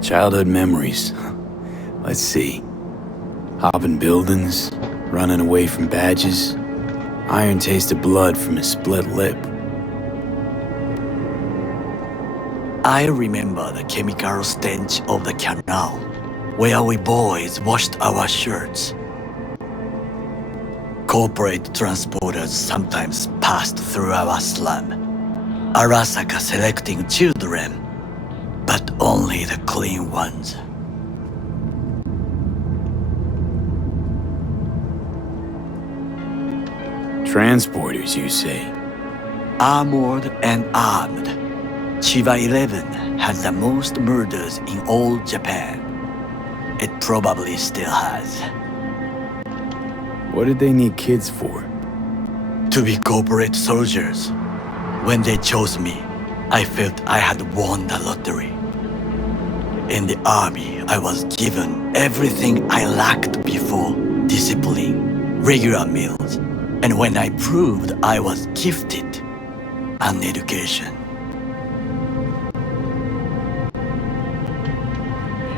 Childhood memories. Let's see. Hopping buildings, running away from badges, iron taste of blood from a split lip. I remember the chemical stench of the canal, where we boys washed our shirts. Corporate transporters sometimes passed through our slum, Arasaka selecting children, but only the clean ones. Transporters, you say? Armored and armed. Chiba 11 had the most murders in all Japan. It probably still has. What did they need kids for? To be corporate soldiers. When they chose me, I felt I had won the lottery. In the army, I was given everything I lacked before: discipline, regular meals, and when I proved I was gifted, an education.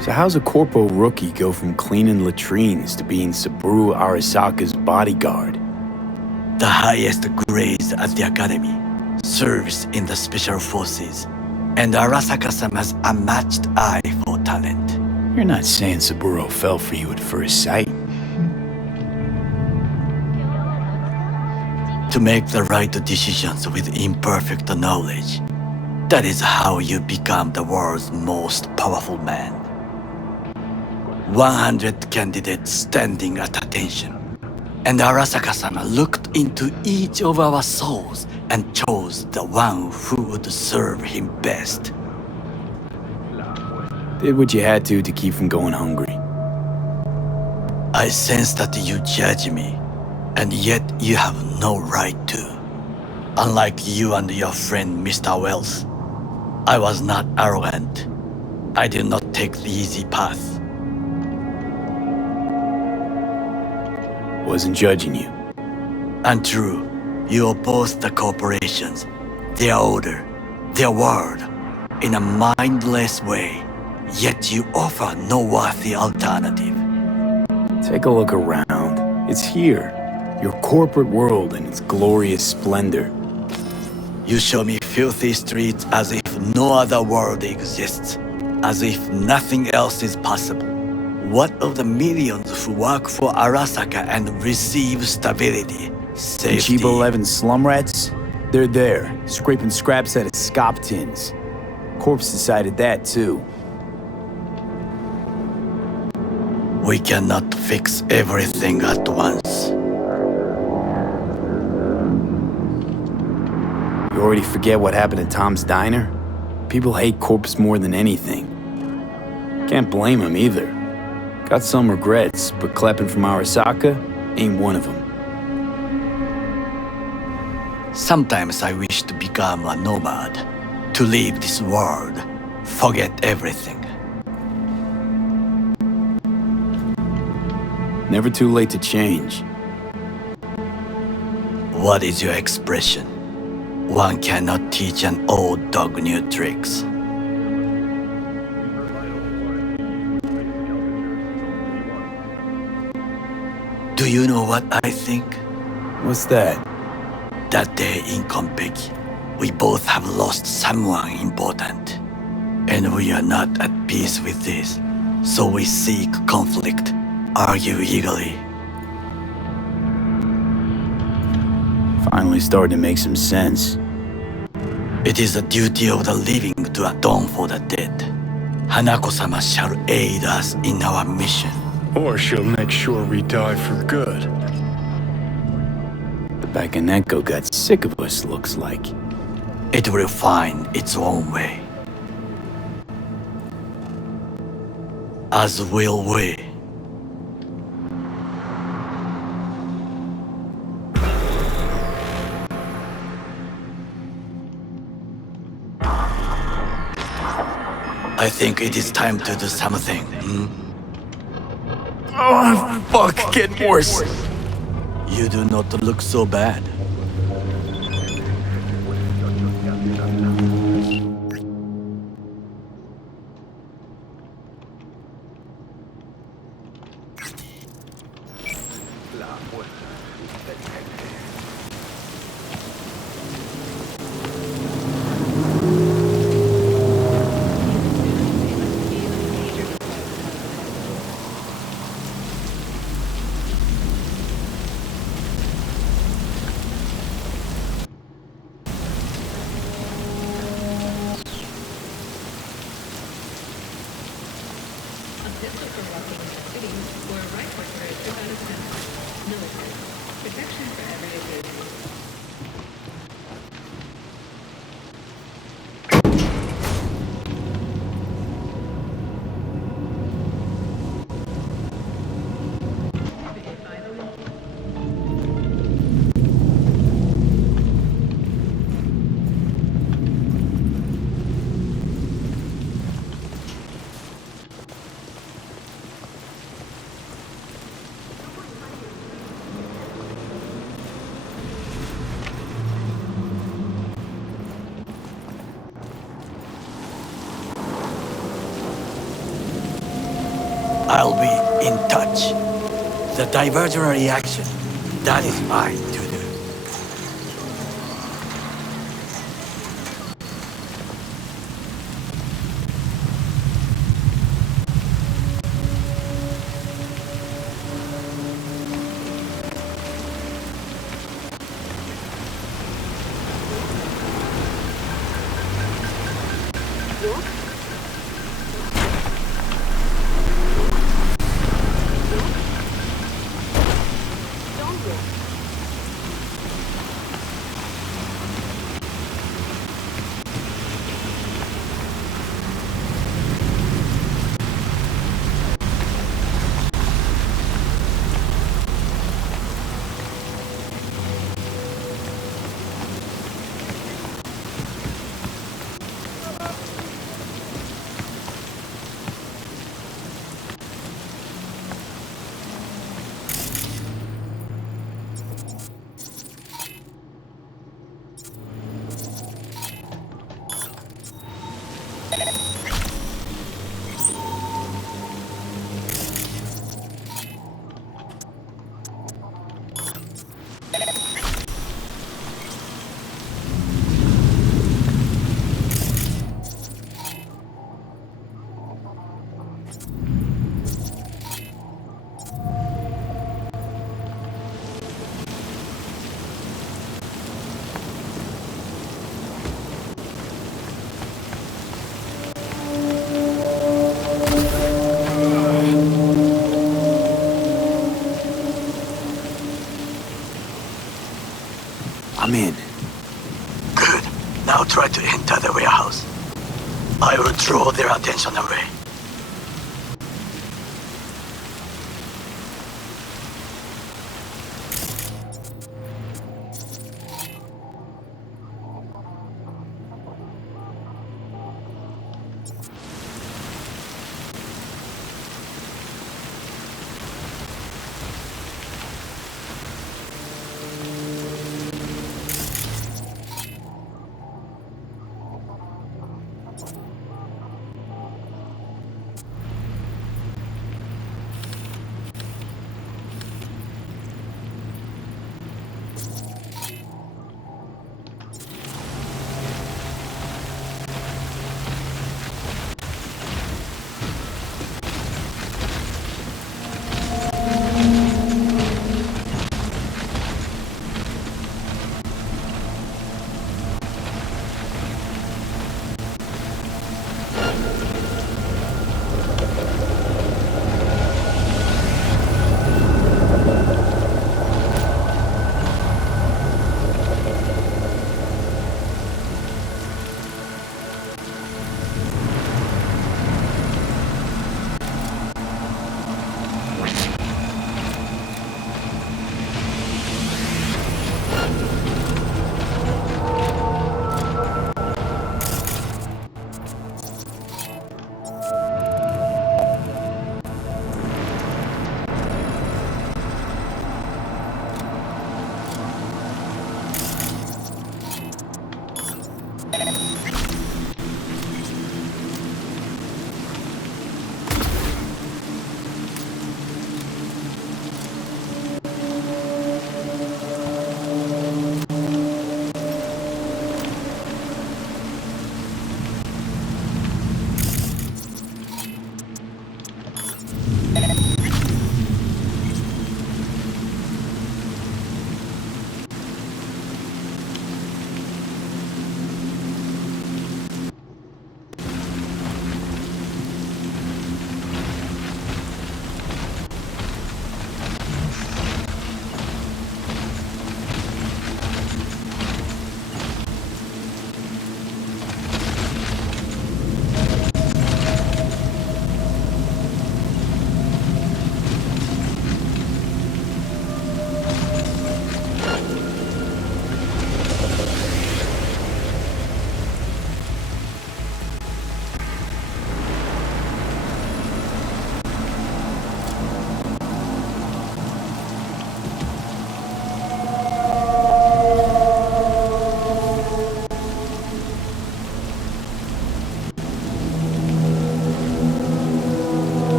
So how's a corpo rookie go from cleaning latrines to being Saburo Arasaka's bodyguard? The highest grades at the academy, service in the special forces, and Arasaka-sama's unmatched eye for talent. You're not saying Saburo fell for you at first sight. To make the right decisions with imperfect knowledge, that is how you become the world's most powerful man. 100 candidates standing at attention, and Arasaka-sama looked into each of our souls and chose the one who would serve him best. Did what you had to keep from going hungry. I sense that you judge me, and yet you have no right to. Unlike you and your friend Mr. Wells, I was not arrogant. I did not take the easy path. Wasn't judging you. Untrue. You oppose the corporations, their order, their word, in a mindless way, yet you offer no worthy alternative. Take a look around. It's here. Your corporate world in its glorious splendor. You show me filthy streets as if no other world exists, as if nothing else is possible. What of the millions who work for Arasaka and receive stability, safety? Chiba 11 slum rats? They're there, scraping scraps out of scop tins. Corpse decided that too. We cannot fix everything at once. You already forget what happened at Tom's Diner? People hate Corpse more than anything. Can't blame him either. Got some regrets, but clapping from Arasaka ain't one of them. Sometimes I wish to become a nomad, to leave this world, forget everything. Never too late to change. What is your expression? One cannot teach an old dog new tricks. Do you know what I think? What's that? That day in Konpeki, we both have lost someone important. And we are not at peace with this. So we seek conflict, argue eagerly. Finally starting to make some sense. It is the duty of the living to atone for the dead. Hanako-sama shall aid us in our mission. Or she'll make sure we die for good. The Bakaneko got sick of us, looks like. It will find its own way. As will we. I think it is time to do something. Oh, fuck, getting worse. You do not look so bad. I'll be in touch. The divergent reaction, that is mine to do. I'm in. Good. Now try to enter the warehouse. I will draw their attention away.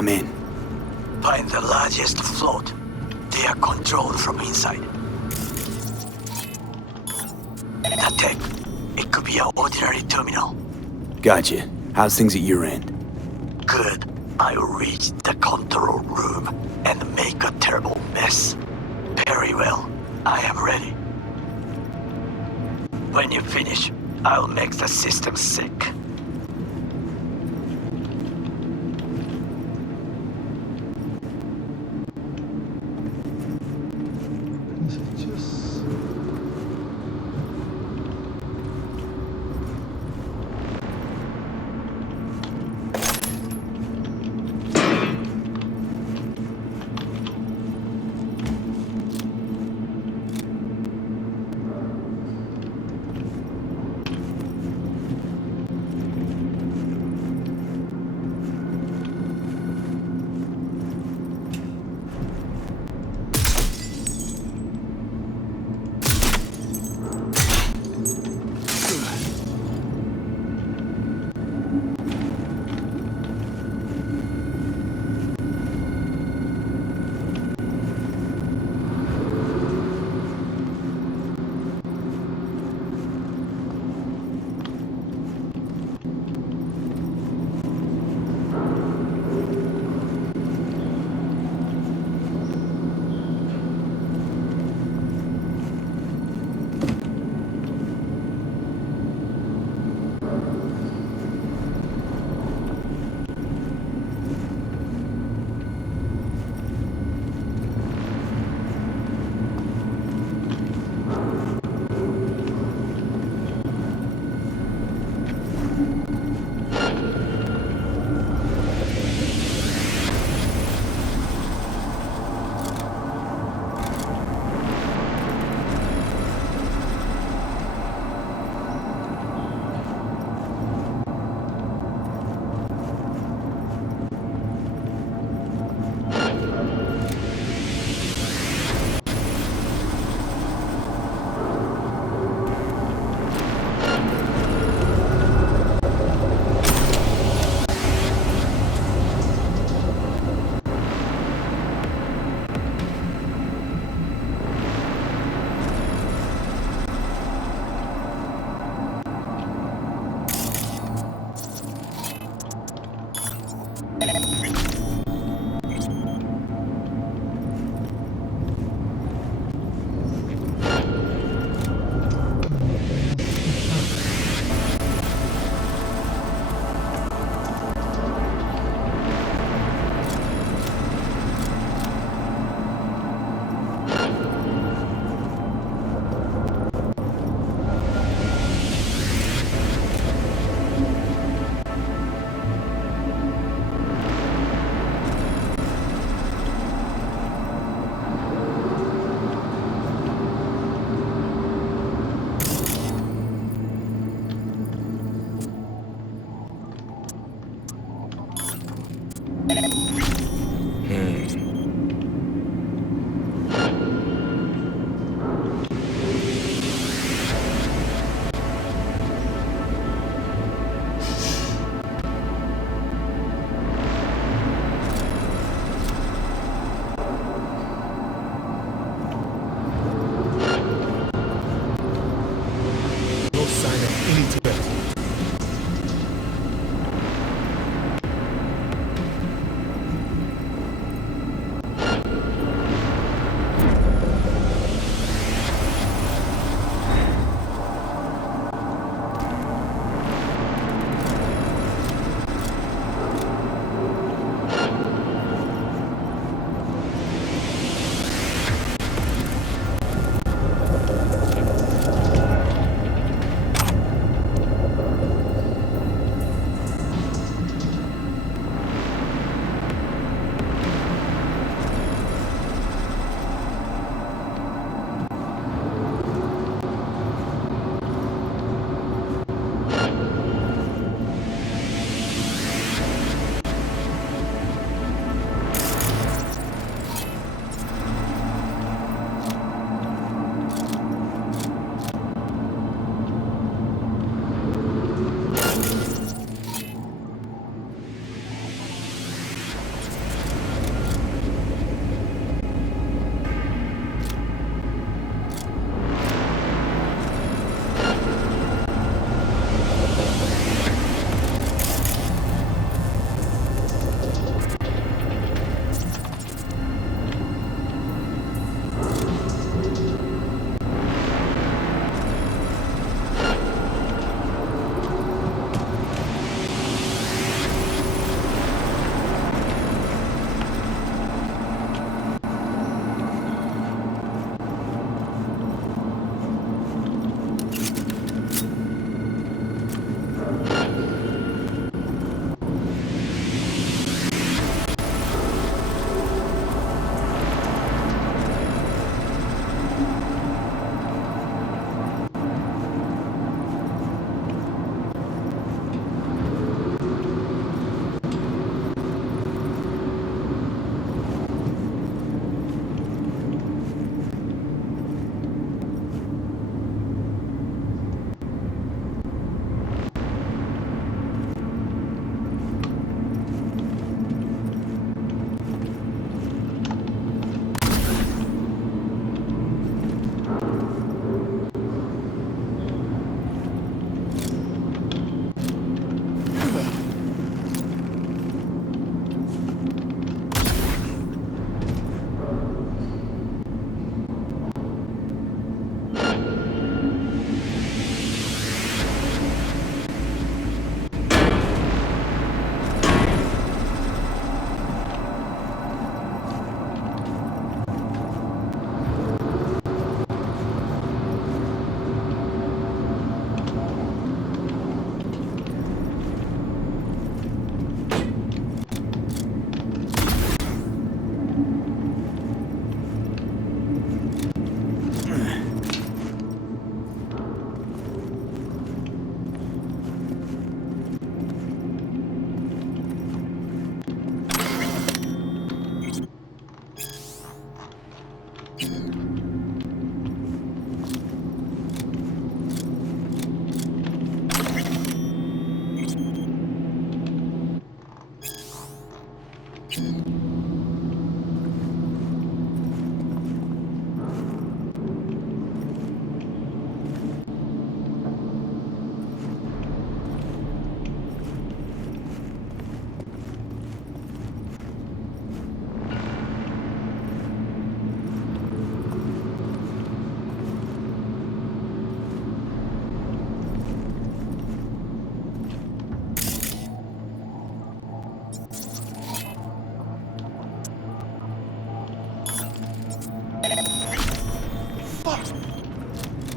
I'm in. Find the largest float. They are controlled from inside. That tech, it could be an ordinary terminal. Gotcha. How's things at your end? Good. I'll reach the control room and make a terrible mess. Very well. I am ready. When you finish, I'll make the system sick.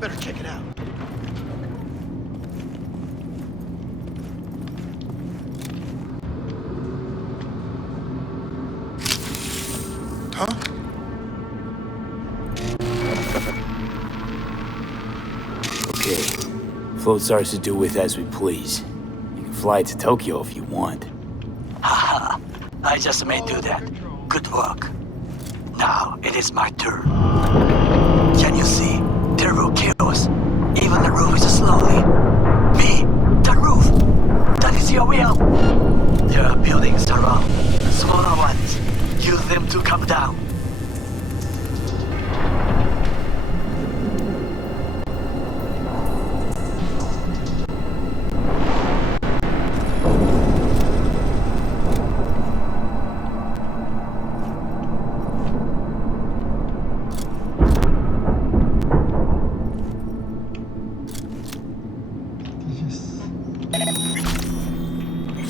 better check it out. Huh? Okay. Float's ours to do with as we please. You can fly to Tokyo if you want. Haha, I just may do that. Good work. Now it is my turn. Can you see? Terrible chaos. Even the roof is slowly. V, the roof! That is your will! There are buildings around. Smaller ones. Use them to come down.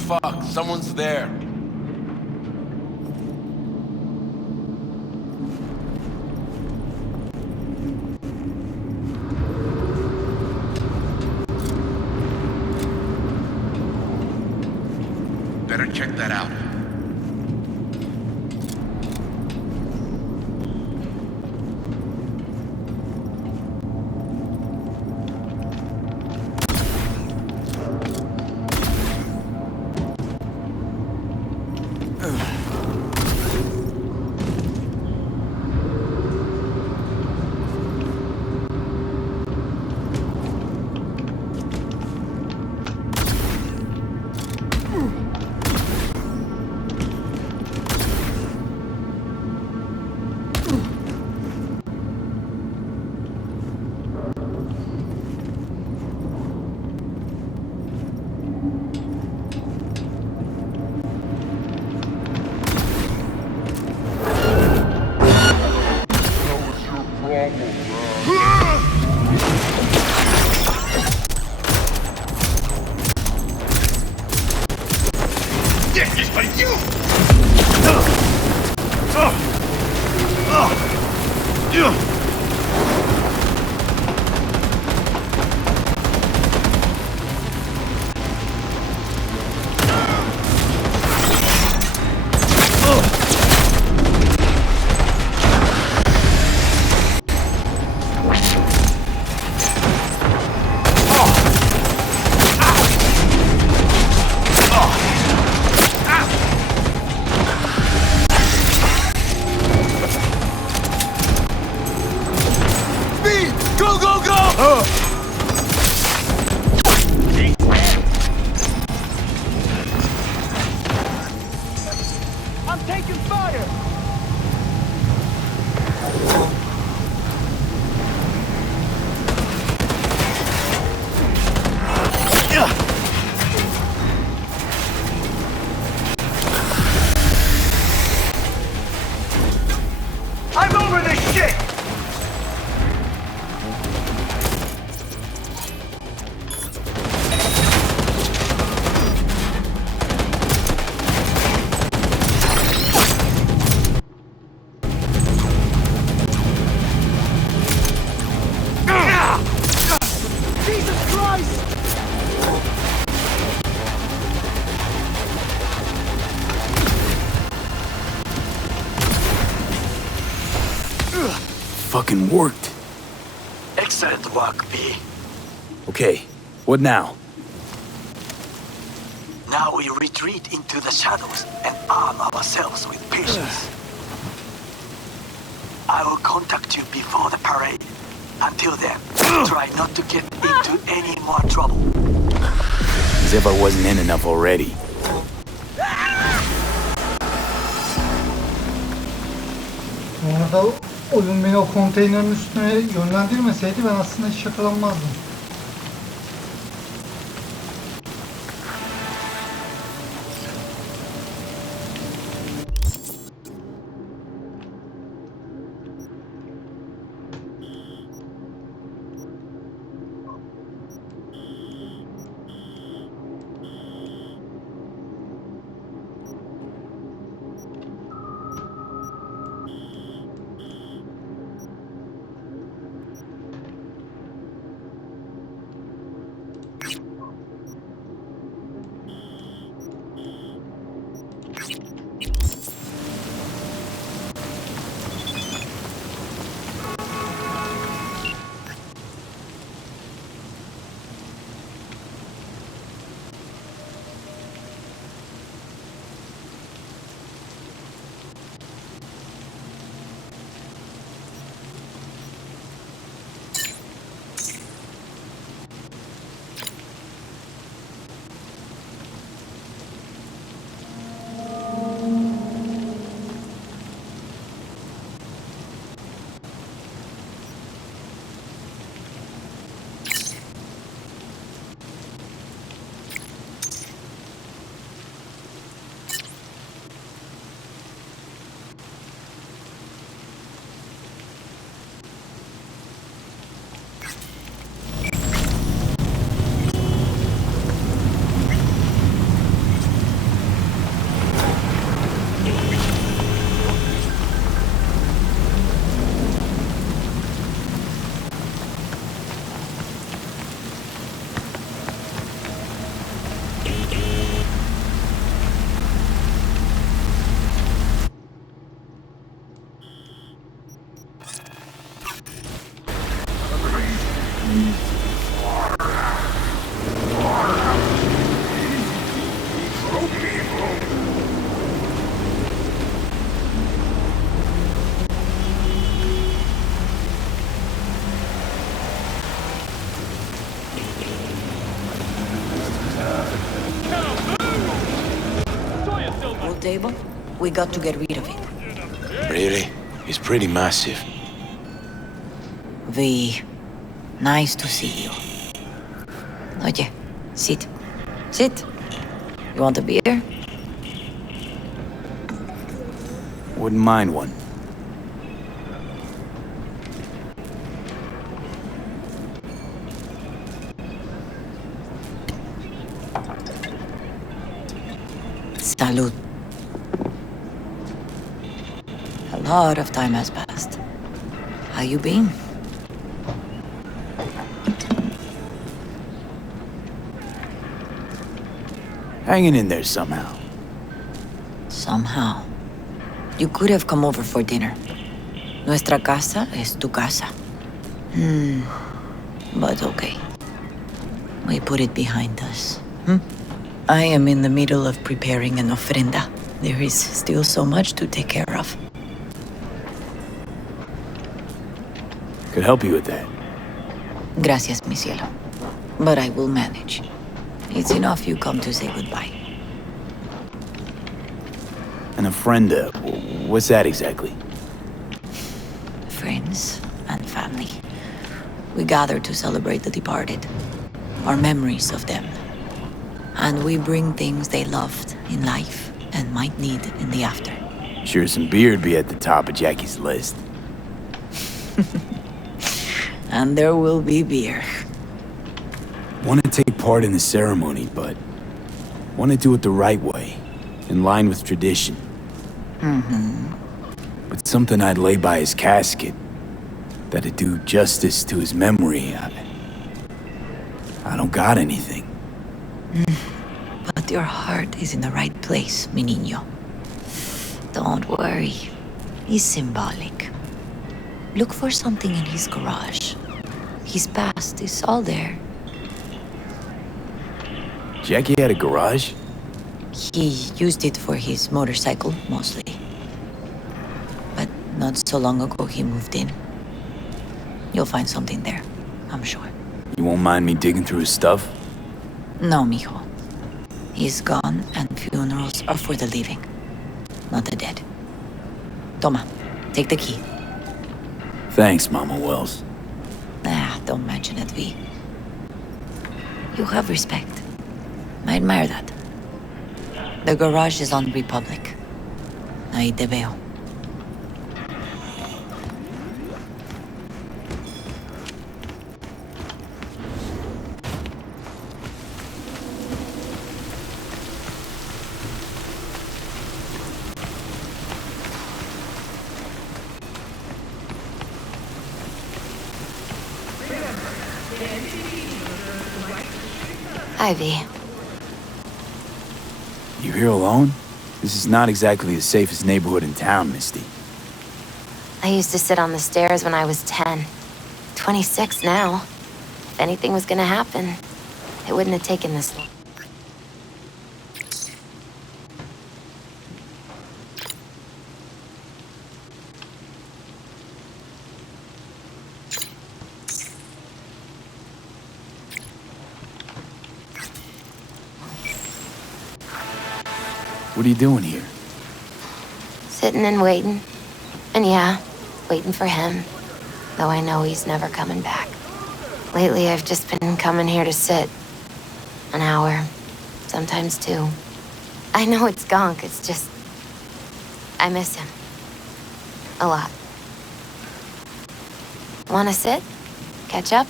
Fuck, someone's there. Better check that out. This is for you! I'm taking fire! I'm over this shit! Jesus Christ! Fucking worked. Excellent work, V. Okay, what now? Now we retreat into the shadows and arm ourselves with patience. I will contact you before the parade. Until then, try not to get into any more trouble. As if I wasn't in enough already. Bu arada oyun beni o konteynerin üstüne yönlendirmeseydi ben aslında hiç yakalanmazdım. Whole table? We got to get rid of it. Really? It's pretty massive. V, nice to see you. Oye, sit. Sit. You want a beer? Wouldn't mind one. Salud. A lot of time has passed. How you been? Hanging in there somehow. Somehow. You could have come over for dinner. Nuestra casa es tu casa. But okay. We put it behind us. I am in the middle of preparing an ofrenda. There is still so much to take care of. Could help you with that. Gracias, mi cielo. But I will manage. It's enough you come to say goodbye. An ofrenda, what's that exactly? Friends and family. We gather to celebrate the departed, our memories of them. And we bring things they loved in life and might need in the after. Sure, some beer'd be at the top of Jackie's list. And there will be beer. Want to take part in the ceremony, but want to do it the right way, in line with tradition. But something I'd lay by his casket that'd do justice to his memory. I don't got anything. But your heart is in the right place, mi niño. Don't worry. It's symbolic. Look for something in his garage. His past is all there. Jackie had a garage? He used it for his motorcycle, mostly. But not so long ago, he moved in. You'll find something there, I'm sure. You won't mind me digging through his stuff? No, mijo. He's gone, and funerals are for the living, not the dead. Toma, take the key. Thanks, Mama Wells. Don't mention it, V. You have respect. I admire that. The garage is on Republic. Ahí te veo. Hi, V. You here alone? This is not exactly the safest neighborhood in town, Misty. I used to sit on the stairs when I was 10. 26 now. If anything was gonna happen, it wouldn't have taken this long. What are you doing here? Sitting and waiting. And yeah, waiting for him. Though I know he's never coming back. Lately, I've just been coming here to sit. An hour. Sometimes 2. I know it's gunk, it's just... I miss him. A lot. Wanna sit? Catch up?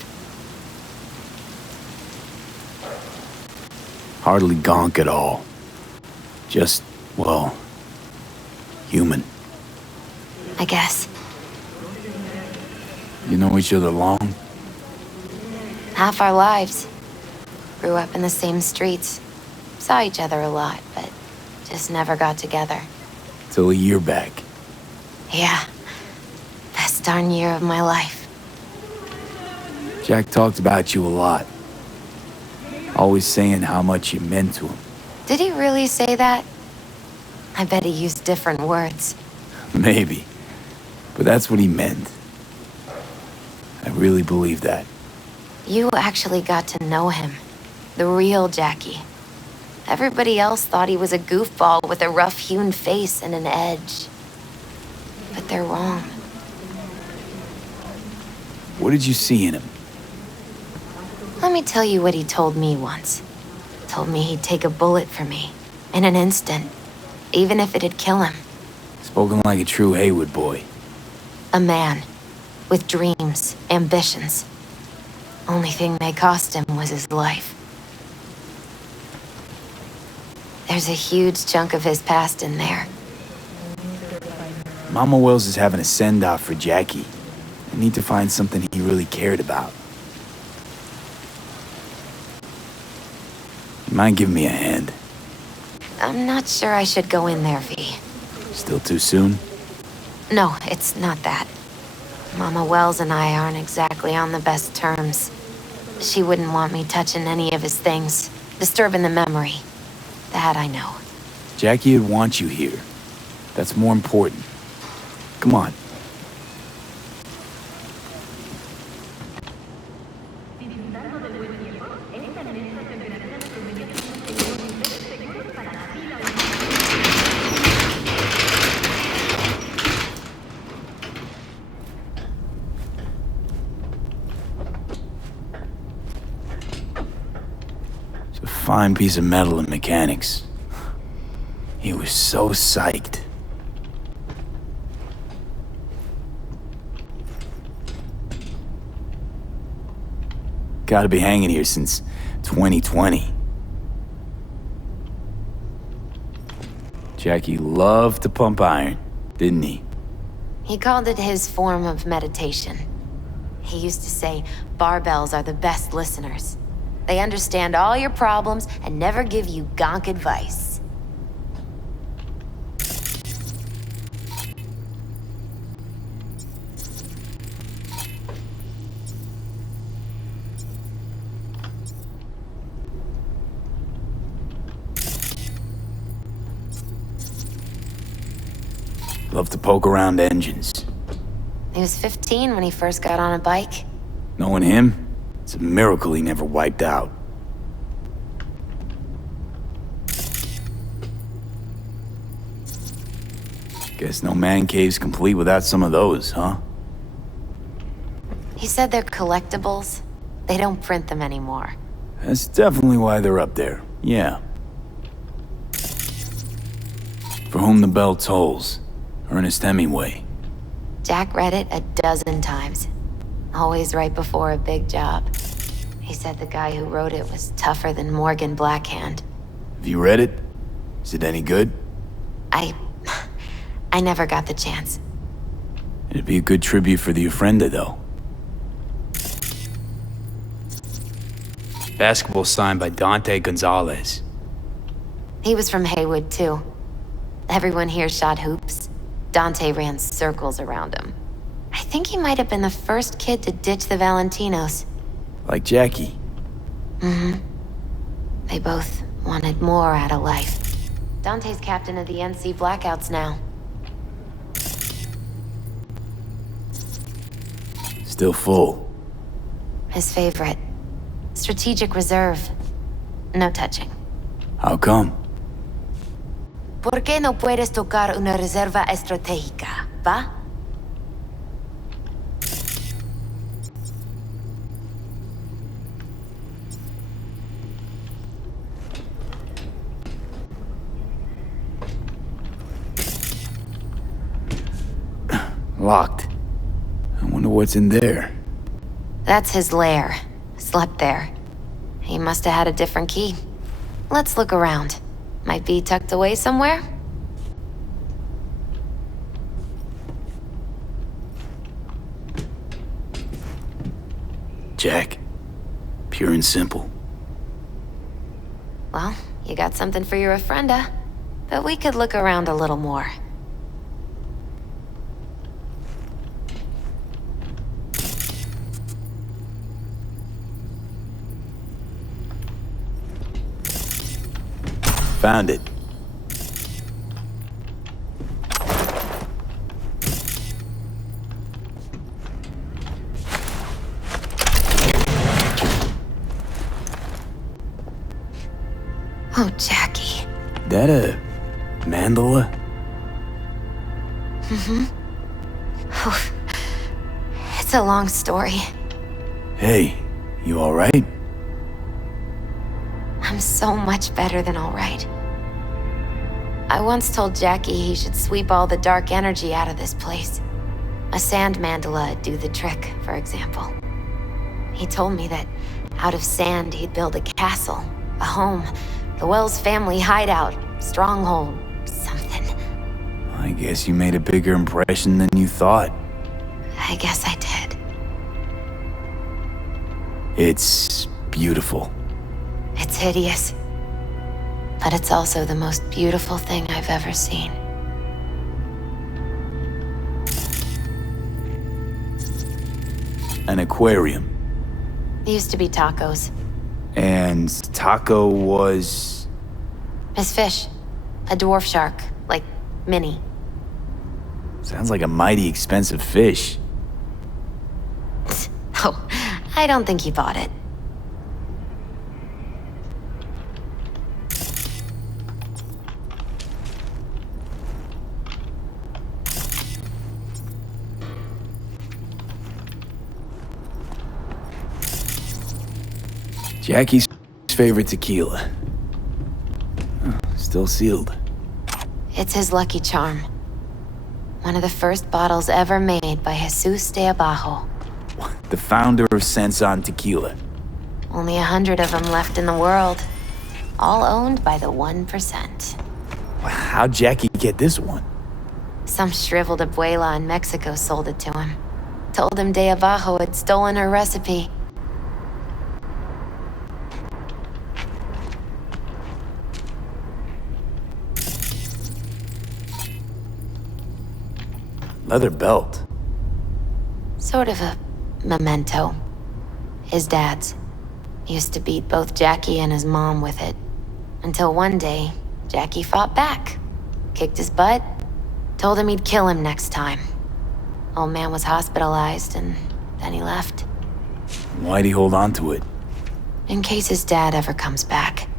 Hardly gonk at all. Just, well, human. I guess. You know each other long? Half our lives. Grew up in the same streets. Saw each other a lot, but just never got together. Till a year back. Yeah. Best darn year of my life. Jack talked about you a lot. Always saying how much you meant to him. Did he really say that? I bet he used different words. Maybe. But that's what he meant. I really believe that. You actually got to know him. The real Jackie. Everybody else thought he was a goofball with a rough-hewn face and an edge. But they're wrong. What did you see in him? Let me tell you what he told me once. Told me he'd take a bullet for me. In an instant. Even if it'd kill him. Spoken like a true Haywood boy. A man. With dreams, ambitions. Only thing they cost him was his life. There's a huge chunk of his past in there. Mama Wells is having a send-off for Jackie. I need to find something he really cared about. You mind giving me a hand? I'm not sure I should go in there, V. Still too soon? No, it's not that. Mama Wells and I aren't exactly on the best terms. She wouldn't want me touching any of his things, disturbing the memory. That I know. Jackie would want you here. That's more important. Come on. Fine piece of metal in mechanics. He was so psyched. Gotta be hanging here since 2020. Jackie loved to pump iron, didn't he? He called it his form of meditation. He used to say barbells are the best listeners. They understand all your problems and never give you gonk advice. Love to poke around engines. He was 15 when he first got on a bike. Knowing him, it's a miracle he never wiped out. Guess no man cave's complete without some of those, huh? He said they're collectibles. They don't print them anymore. That's definitely why they're up there, yeah. For whom the bell tolls. Ernest Hemingway. Jack read it a dozen times. Always right before a big job. He said the guy who wrote it was tougher than Morgan Blackhand. Have you read it? Is it any good? I never got the chance. It'd be a good tribute for the ofrenda, though. Basketball signed by Dante Gonzalez. He was from Haywood, too. Everyone here shot hoops. Dante ran circles around him. I think he might have been the first kid to ditch the Valentinos. Like Jackie. Mm-hmm. They both wanted more out of life. Dante's captain of the NC Blackouts now. Still full. His favorite. Strategic reserve. No touching. How come? ¿Por qué no puedes tocar una reserva estratégica, va? Locked. I wonder what's in there. That's his lair. Slept there. He must have had a different key. Let's look around. Might be tucked away somewhere? Jack. Pure and simple. Well, you got something for your ofrenda. But we could look around a little more. Found it. Oh, Jackie. That a mandala? Mm-hmm. Oh, it's a long story. Hey, you alright? I'm so much better than all right. I once told Jackie he should sweep all the dark energy out of this place. A sand mandala'd do the trick, for example. He told me that out of sand he'd build a castle, a home, the Wells family hideout, stronghold, something. I guess you made a bigger impression than you thought. I guess I did. It's beautiful. It's hideous. But it's also the most beautiful thing I've ever seen. An aquarium. It used to be Taco's. And Taco was... His fish. A dwarf shark. Like, Minnie. Sounds like a mighty expensive fish. Oh, I don't think he bought it. Jackie's favorite tequila. Oh, still sealed. It's his lucky charm. One of the first bottles ever made by Jesus de Abajo. The founder of Senson Tequila. Only 100 of them left in the world. All owned by the 1%. How'd Jackie get this one? Some shriveled abuela in Mexico sold it to him. Told him de Abajo had stolen her recipe. Leather belt. Sort of a memento. His dad's. Used to beat both Jackie and his mom with it. Until one day, Jackie fought back. Kicked his butt. Told him he'd kill him next time. Old man was hospitalized and then he left. Why'd he hold on to it? In case his dad ever comes back.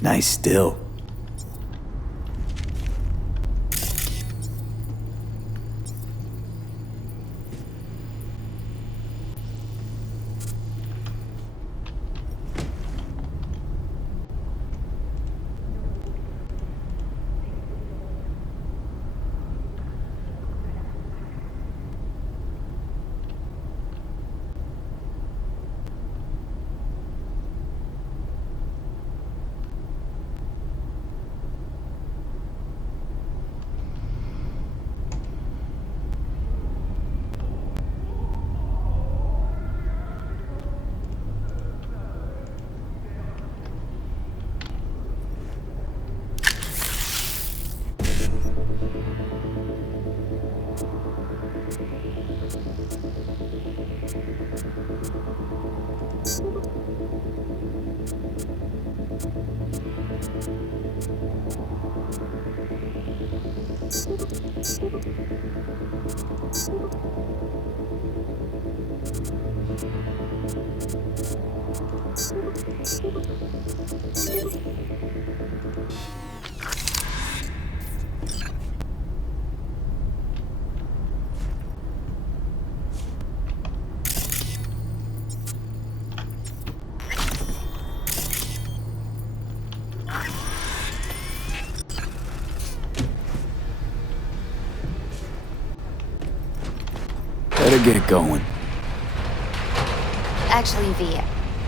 Nice still. Better get going. Actually, V,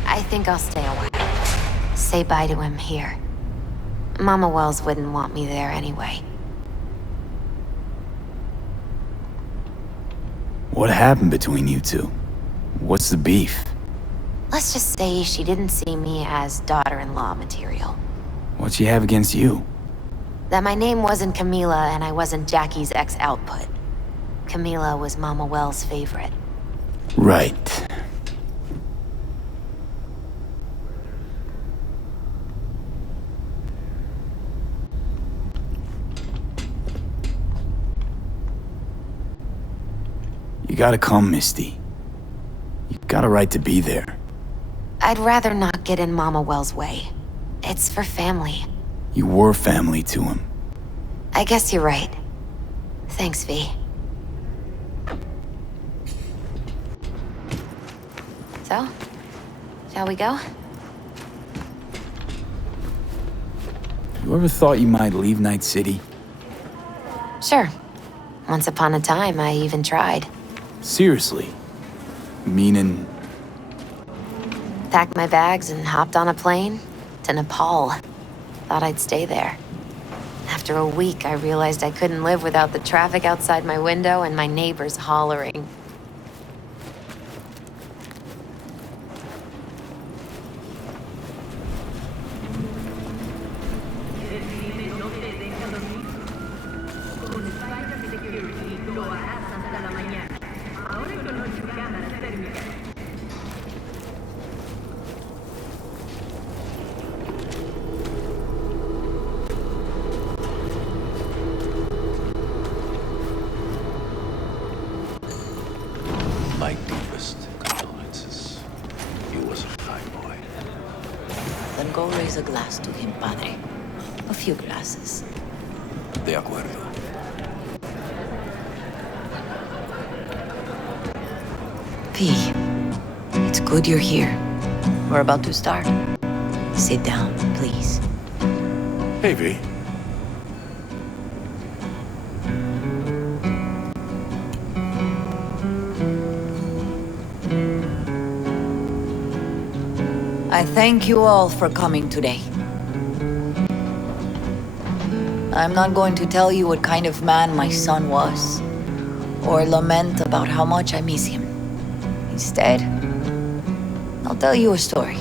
I think I'll stay a while. Say bye to him here. Mama Wells wouldn't want me there anyway. What happened between you two? What's the beef? Let's just say she didn't see me as daughter-in-law material. What she have against you? That my name wasn't Camila and I wasn't Jackie's ex-output. Camila was Mama Wells' favorite. Right. You gotta come, Misty. You've got a right to be there. I'd rather not get in Mama Wells' way. It's for family. You were family to him. I guess you're right. Thanks, V. So, shall we go? You ever thought you might leave Night City? Sure. Once upon a time, I even tried. Seriously? Meaning... Packed my bags and hopped on a plane to Nepal. Thought I'd stay there. After a week, I realized I couldn't live without the traffic outside my window and my neighbors hollering. My deepest condolences. He was a fine boy. Then go raise a glass to him, Padre. A few glasses. De acuerdo. P, it's good you're here. We're about to start. Sit down, please. Hey, V. I thank you all for coming today. I'm not going to tell you what kind of man my son was, or lament about how much I miss him. Instead, I'll tell you a story.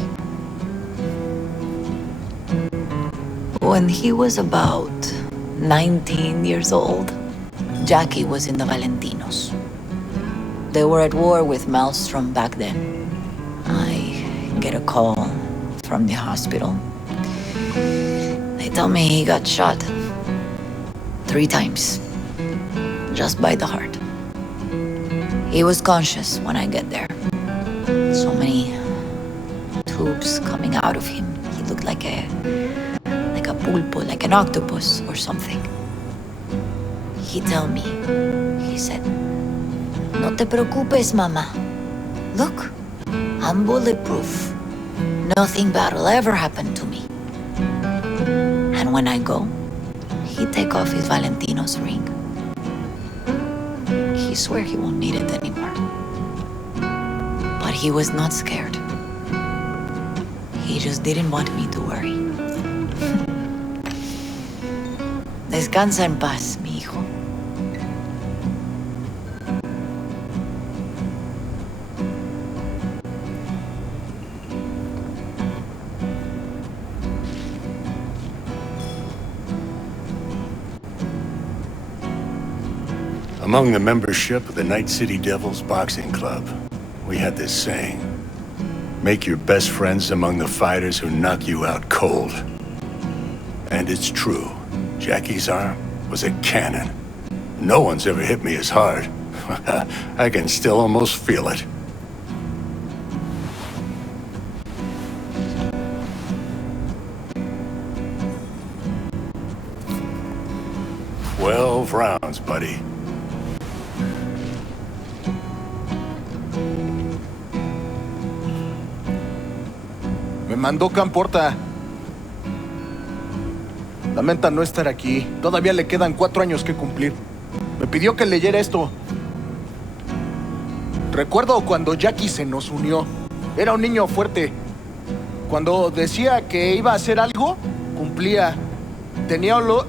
When he was about 19 years old, Jackie was in the Valentinos. They were at war with Maelstrom back then. I get a call from the hospital. They tell me he got shot 3 times, just by the heart. He was conscious when I get there. So many tubes coming out of him. He looked like a pulpo, like an octopus or something. He told me, he said, "No te preocupes, mama. Look, I'm bulletproof. Nothing bad will ever happen to me." And when I go, he take off his Valentino's ring. He swear he won't need it anymore. But he was not scared. He just didn't want me to worry. Descansa en paz, mi hijo. Among the membership of the Night City Devils Boxing Club, we had this saying: make your best friends among the fighters who knock you out cold. And it's true. Jackie's arm was a cannon. No one's ever hit me as hard. I can still almost feel it. "12 rounds, buddy." Me mandó Camporta. Lamenta no estar aquí. Todavía le quedan 4 años que cumplir. Me pidió que leyera esto. Recuerdo cuando Jackie se nos unió. Era un niño fuerte. Cuando decía que iba a hacer algo, cumplía. Tenía honor.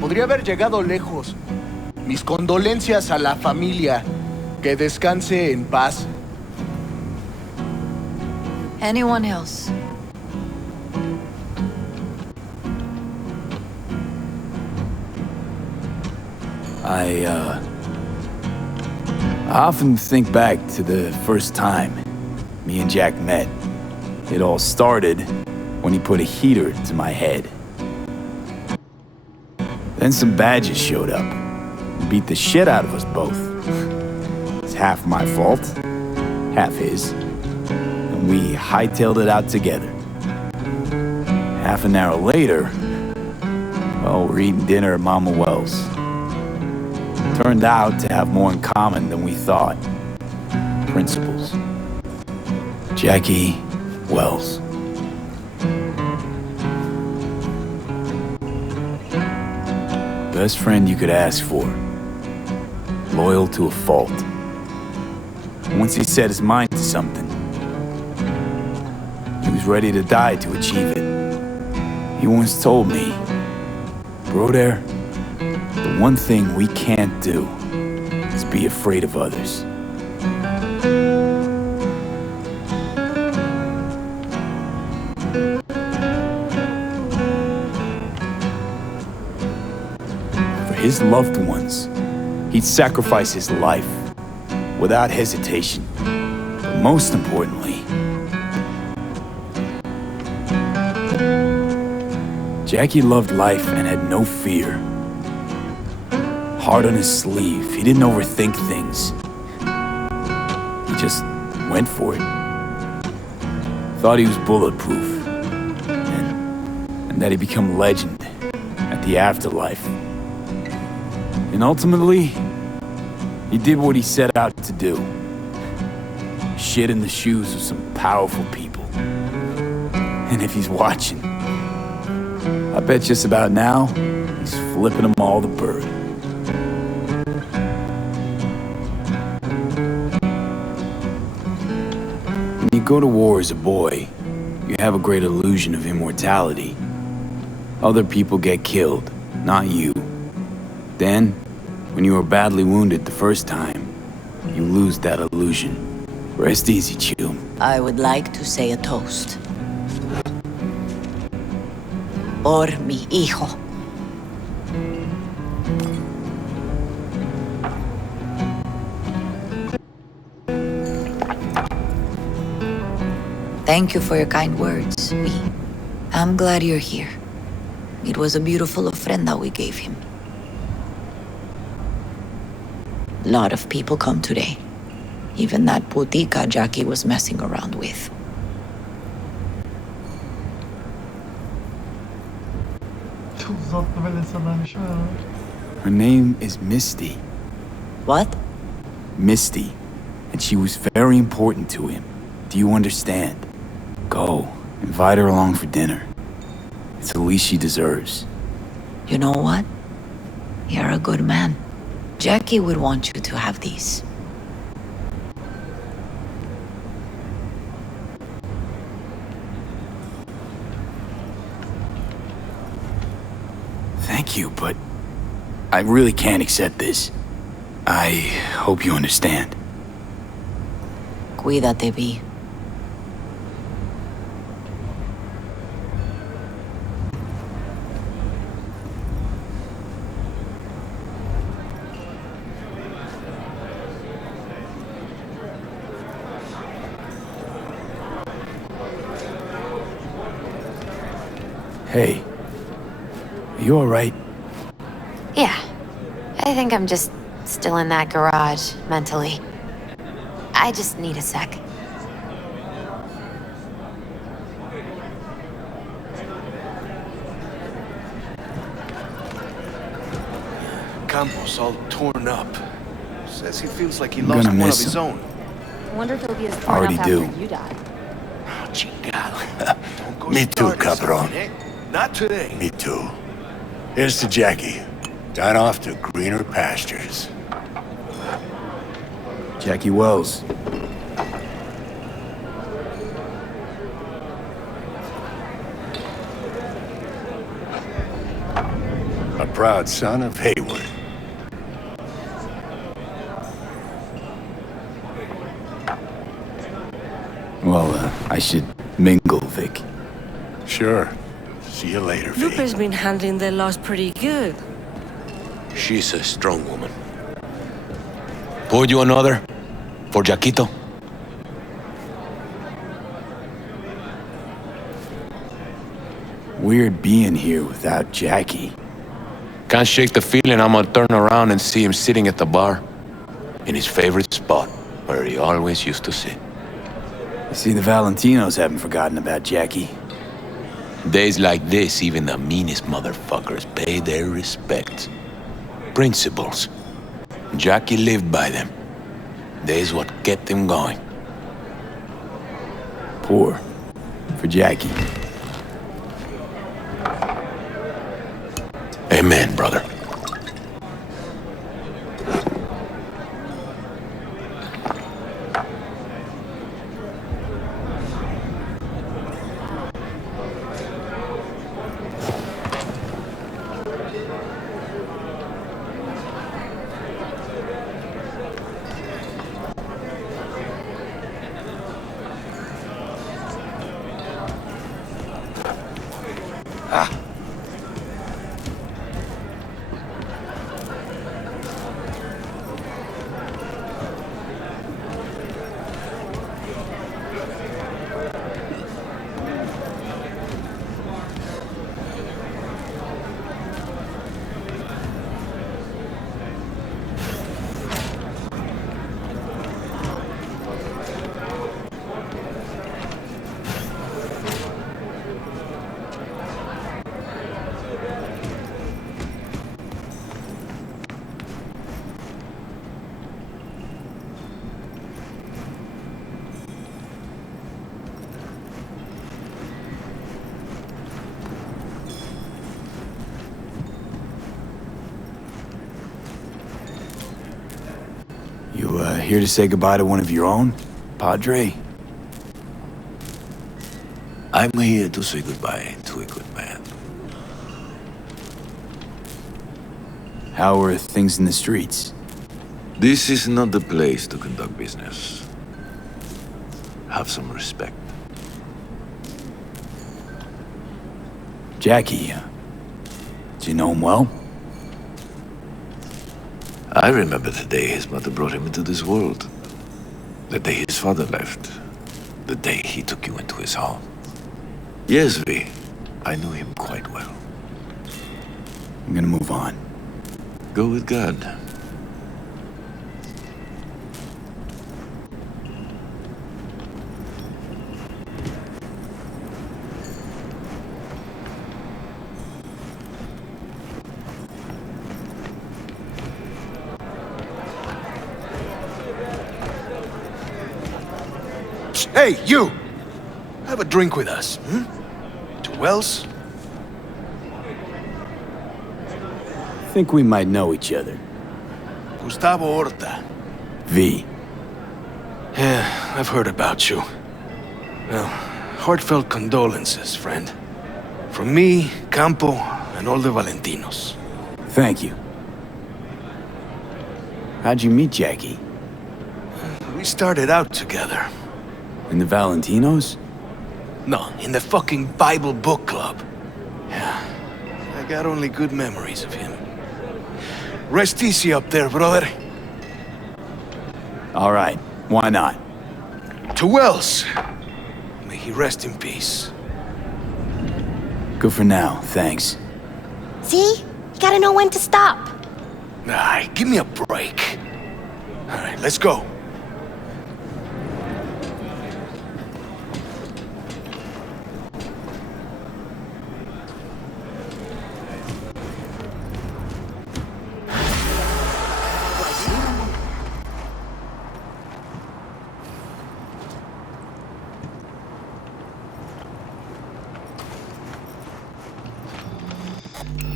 Podría haber llegado lejos. Mis condolencias a la familia. Que descanse en paz. Anyone else? I often think back to the first time me and Jack met. It all started when he put a heater to my head. Then some badges showed up and beat the shit out of us both. It's half my fault, half his. And we hightailed it out together. Half an hour later, well, we're eating dinner at Mama Wells. Turned out to have more in common than we thought. Principles. Jackie Wells. Best friend you could ask for. Loyal to a fault. Once he set his mind to something, he was ready to die to achieve it. He once told me, "Bro there, the one thing we can't do is be afraid of others." For his loved ones, he'd sacrifice his life without hesitation. But most importantly, Jackie loved life and had no fear. Heart on his sleeve, he didn't overthink things. He just went for it. Thought he was bulletproof, and that he'd become legend at the afterlife. And ultimately, he did what he set out to do. Shit in the shoes of some powerful people. And if he's watching, I bet just about now, he's flipping them all the bird. When you go to war as a boy, you have a great illusion of immortality. Other people get killed, not you. Then, when you are badly wounded the first time, you lose that illusion. Rest easy, Chum. I would like to say a toast. Por mi hijo. Thank you for your kind words, V. I'm glad you're here. It was a beautiful ofrenda we gave him. A lot of people come today. Even that putica Jackie was messing around with. Her name is Misty. What? Misty. And she was very important to him. Do you understand? Go. Invite her along for dinner. It's the least she deserves. You know what? You're a good man. Jackie would want you to have these. Thank you, but I really can't accept this. I hope you understand. Cuídate, V. Hey, are you all right? Yeah. I think I'm just still in that garage, mentally. I just need a sec. Campos all torn up. Says he feels like he I'm lost gonna one of miss his him. own. I wonder if he'll be as torn Already up do. after you die. Oh, chingado. Don't go Me too, starting cabron. something, eh? Not today. Me too. Here's to Jackie. Down off to greener pastures. Jackie Wells. A proud son of Hayward. Well, I should mingle, Vic. Sure. See you later, V. Lupe's been handling their loss pretty good. She's a strong woman. Pour you another? For Jackito? Weird being here without Jackie. Can't shake the feeling I'm gonna turn around and see him sitting at the bar. In his favorite spot, where he always used to sit. You see, the Valentinos haven't forgotten about Jackie. Days like this, even the meanest motherfuckers pay their respects. Principles. Jackie lived by them. That's what kept him going. Pour. For Jackie. Amen, brother. You, here to say goodbye to one of your own, Padre? I'm here to say goodbye to a good man. How are things in the streets? This is not the place to conduct business. Have some respect. Jackie, do you know him well? I remember the day his mother brought him into this world. The day his father left. The day he took you into his home. Yes, V. I knew him quite well. I'm gonna move on. Go with God. Hey, you! Have a drink with us, hmm? To Wells? I think we might know each other. Gustavo Horta. V. Yeah, I've heard about you. Well, heartfelt condolences, friend. From me, Campo, and all the Valentinos. Thank you. How'd you meet Jackie? We started out together. In the Valentinos? No, in the fucking Bible book club. Yeah, I got only good memories of him. Rest easy up there, brother. All right, why not? To Wells. May he rest in peace. Good for now, thanks. See? You gotta know when to stop. Nah, give me a break. All right, let's go.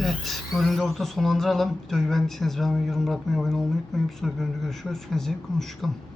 Evet, bölümde orada sonlandıralım. Videoyu beğendiyseniz beğenmeyi, yorum bırakmayı, abone olmayı unutmayın. Bir sonraki bölümde görüşürüz. Kendinize iyi bakın. Hoşçakalın.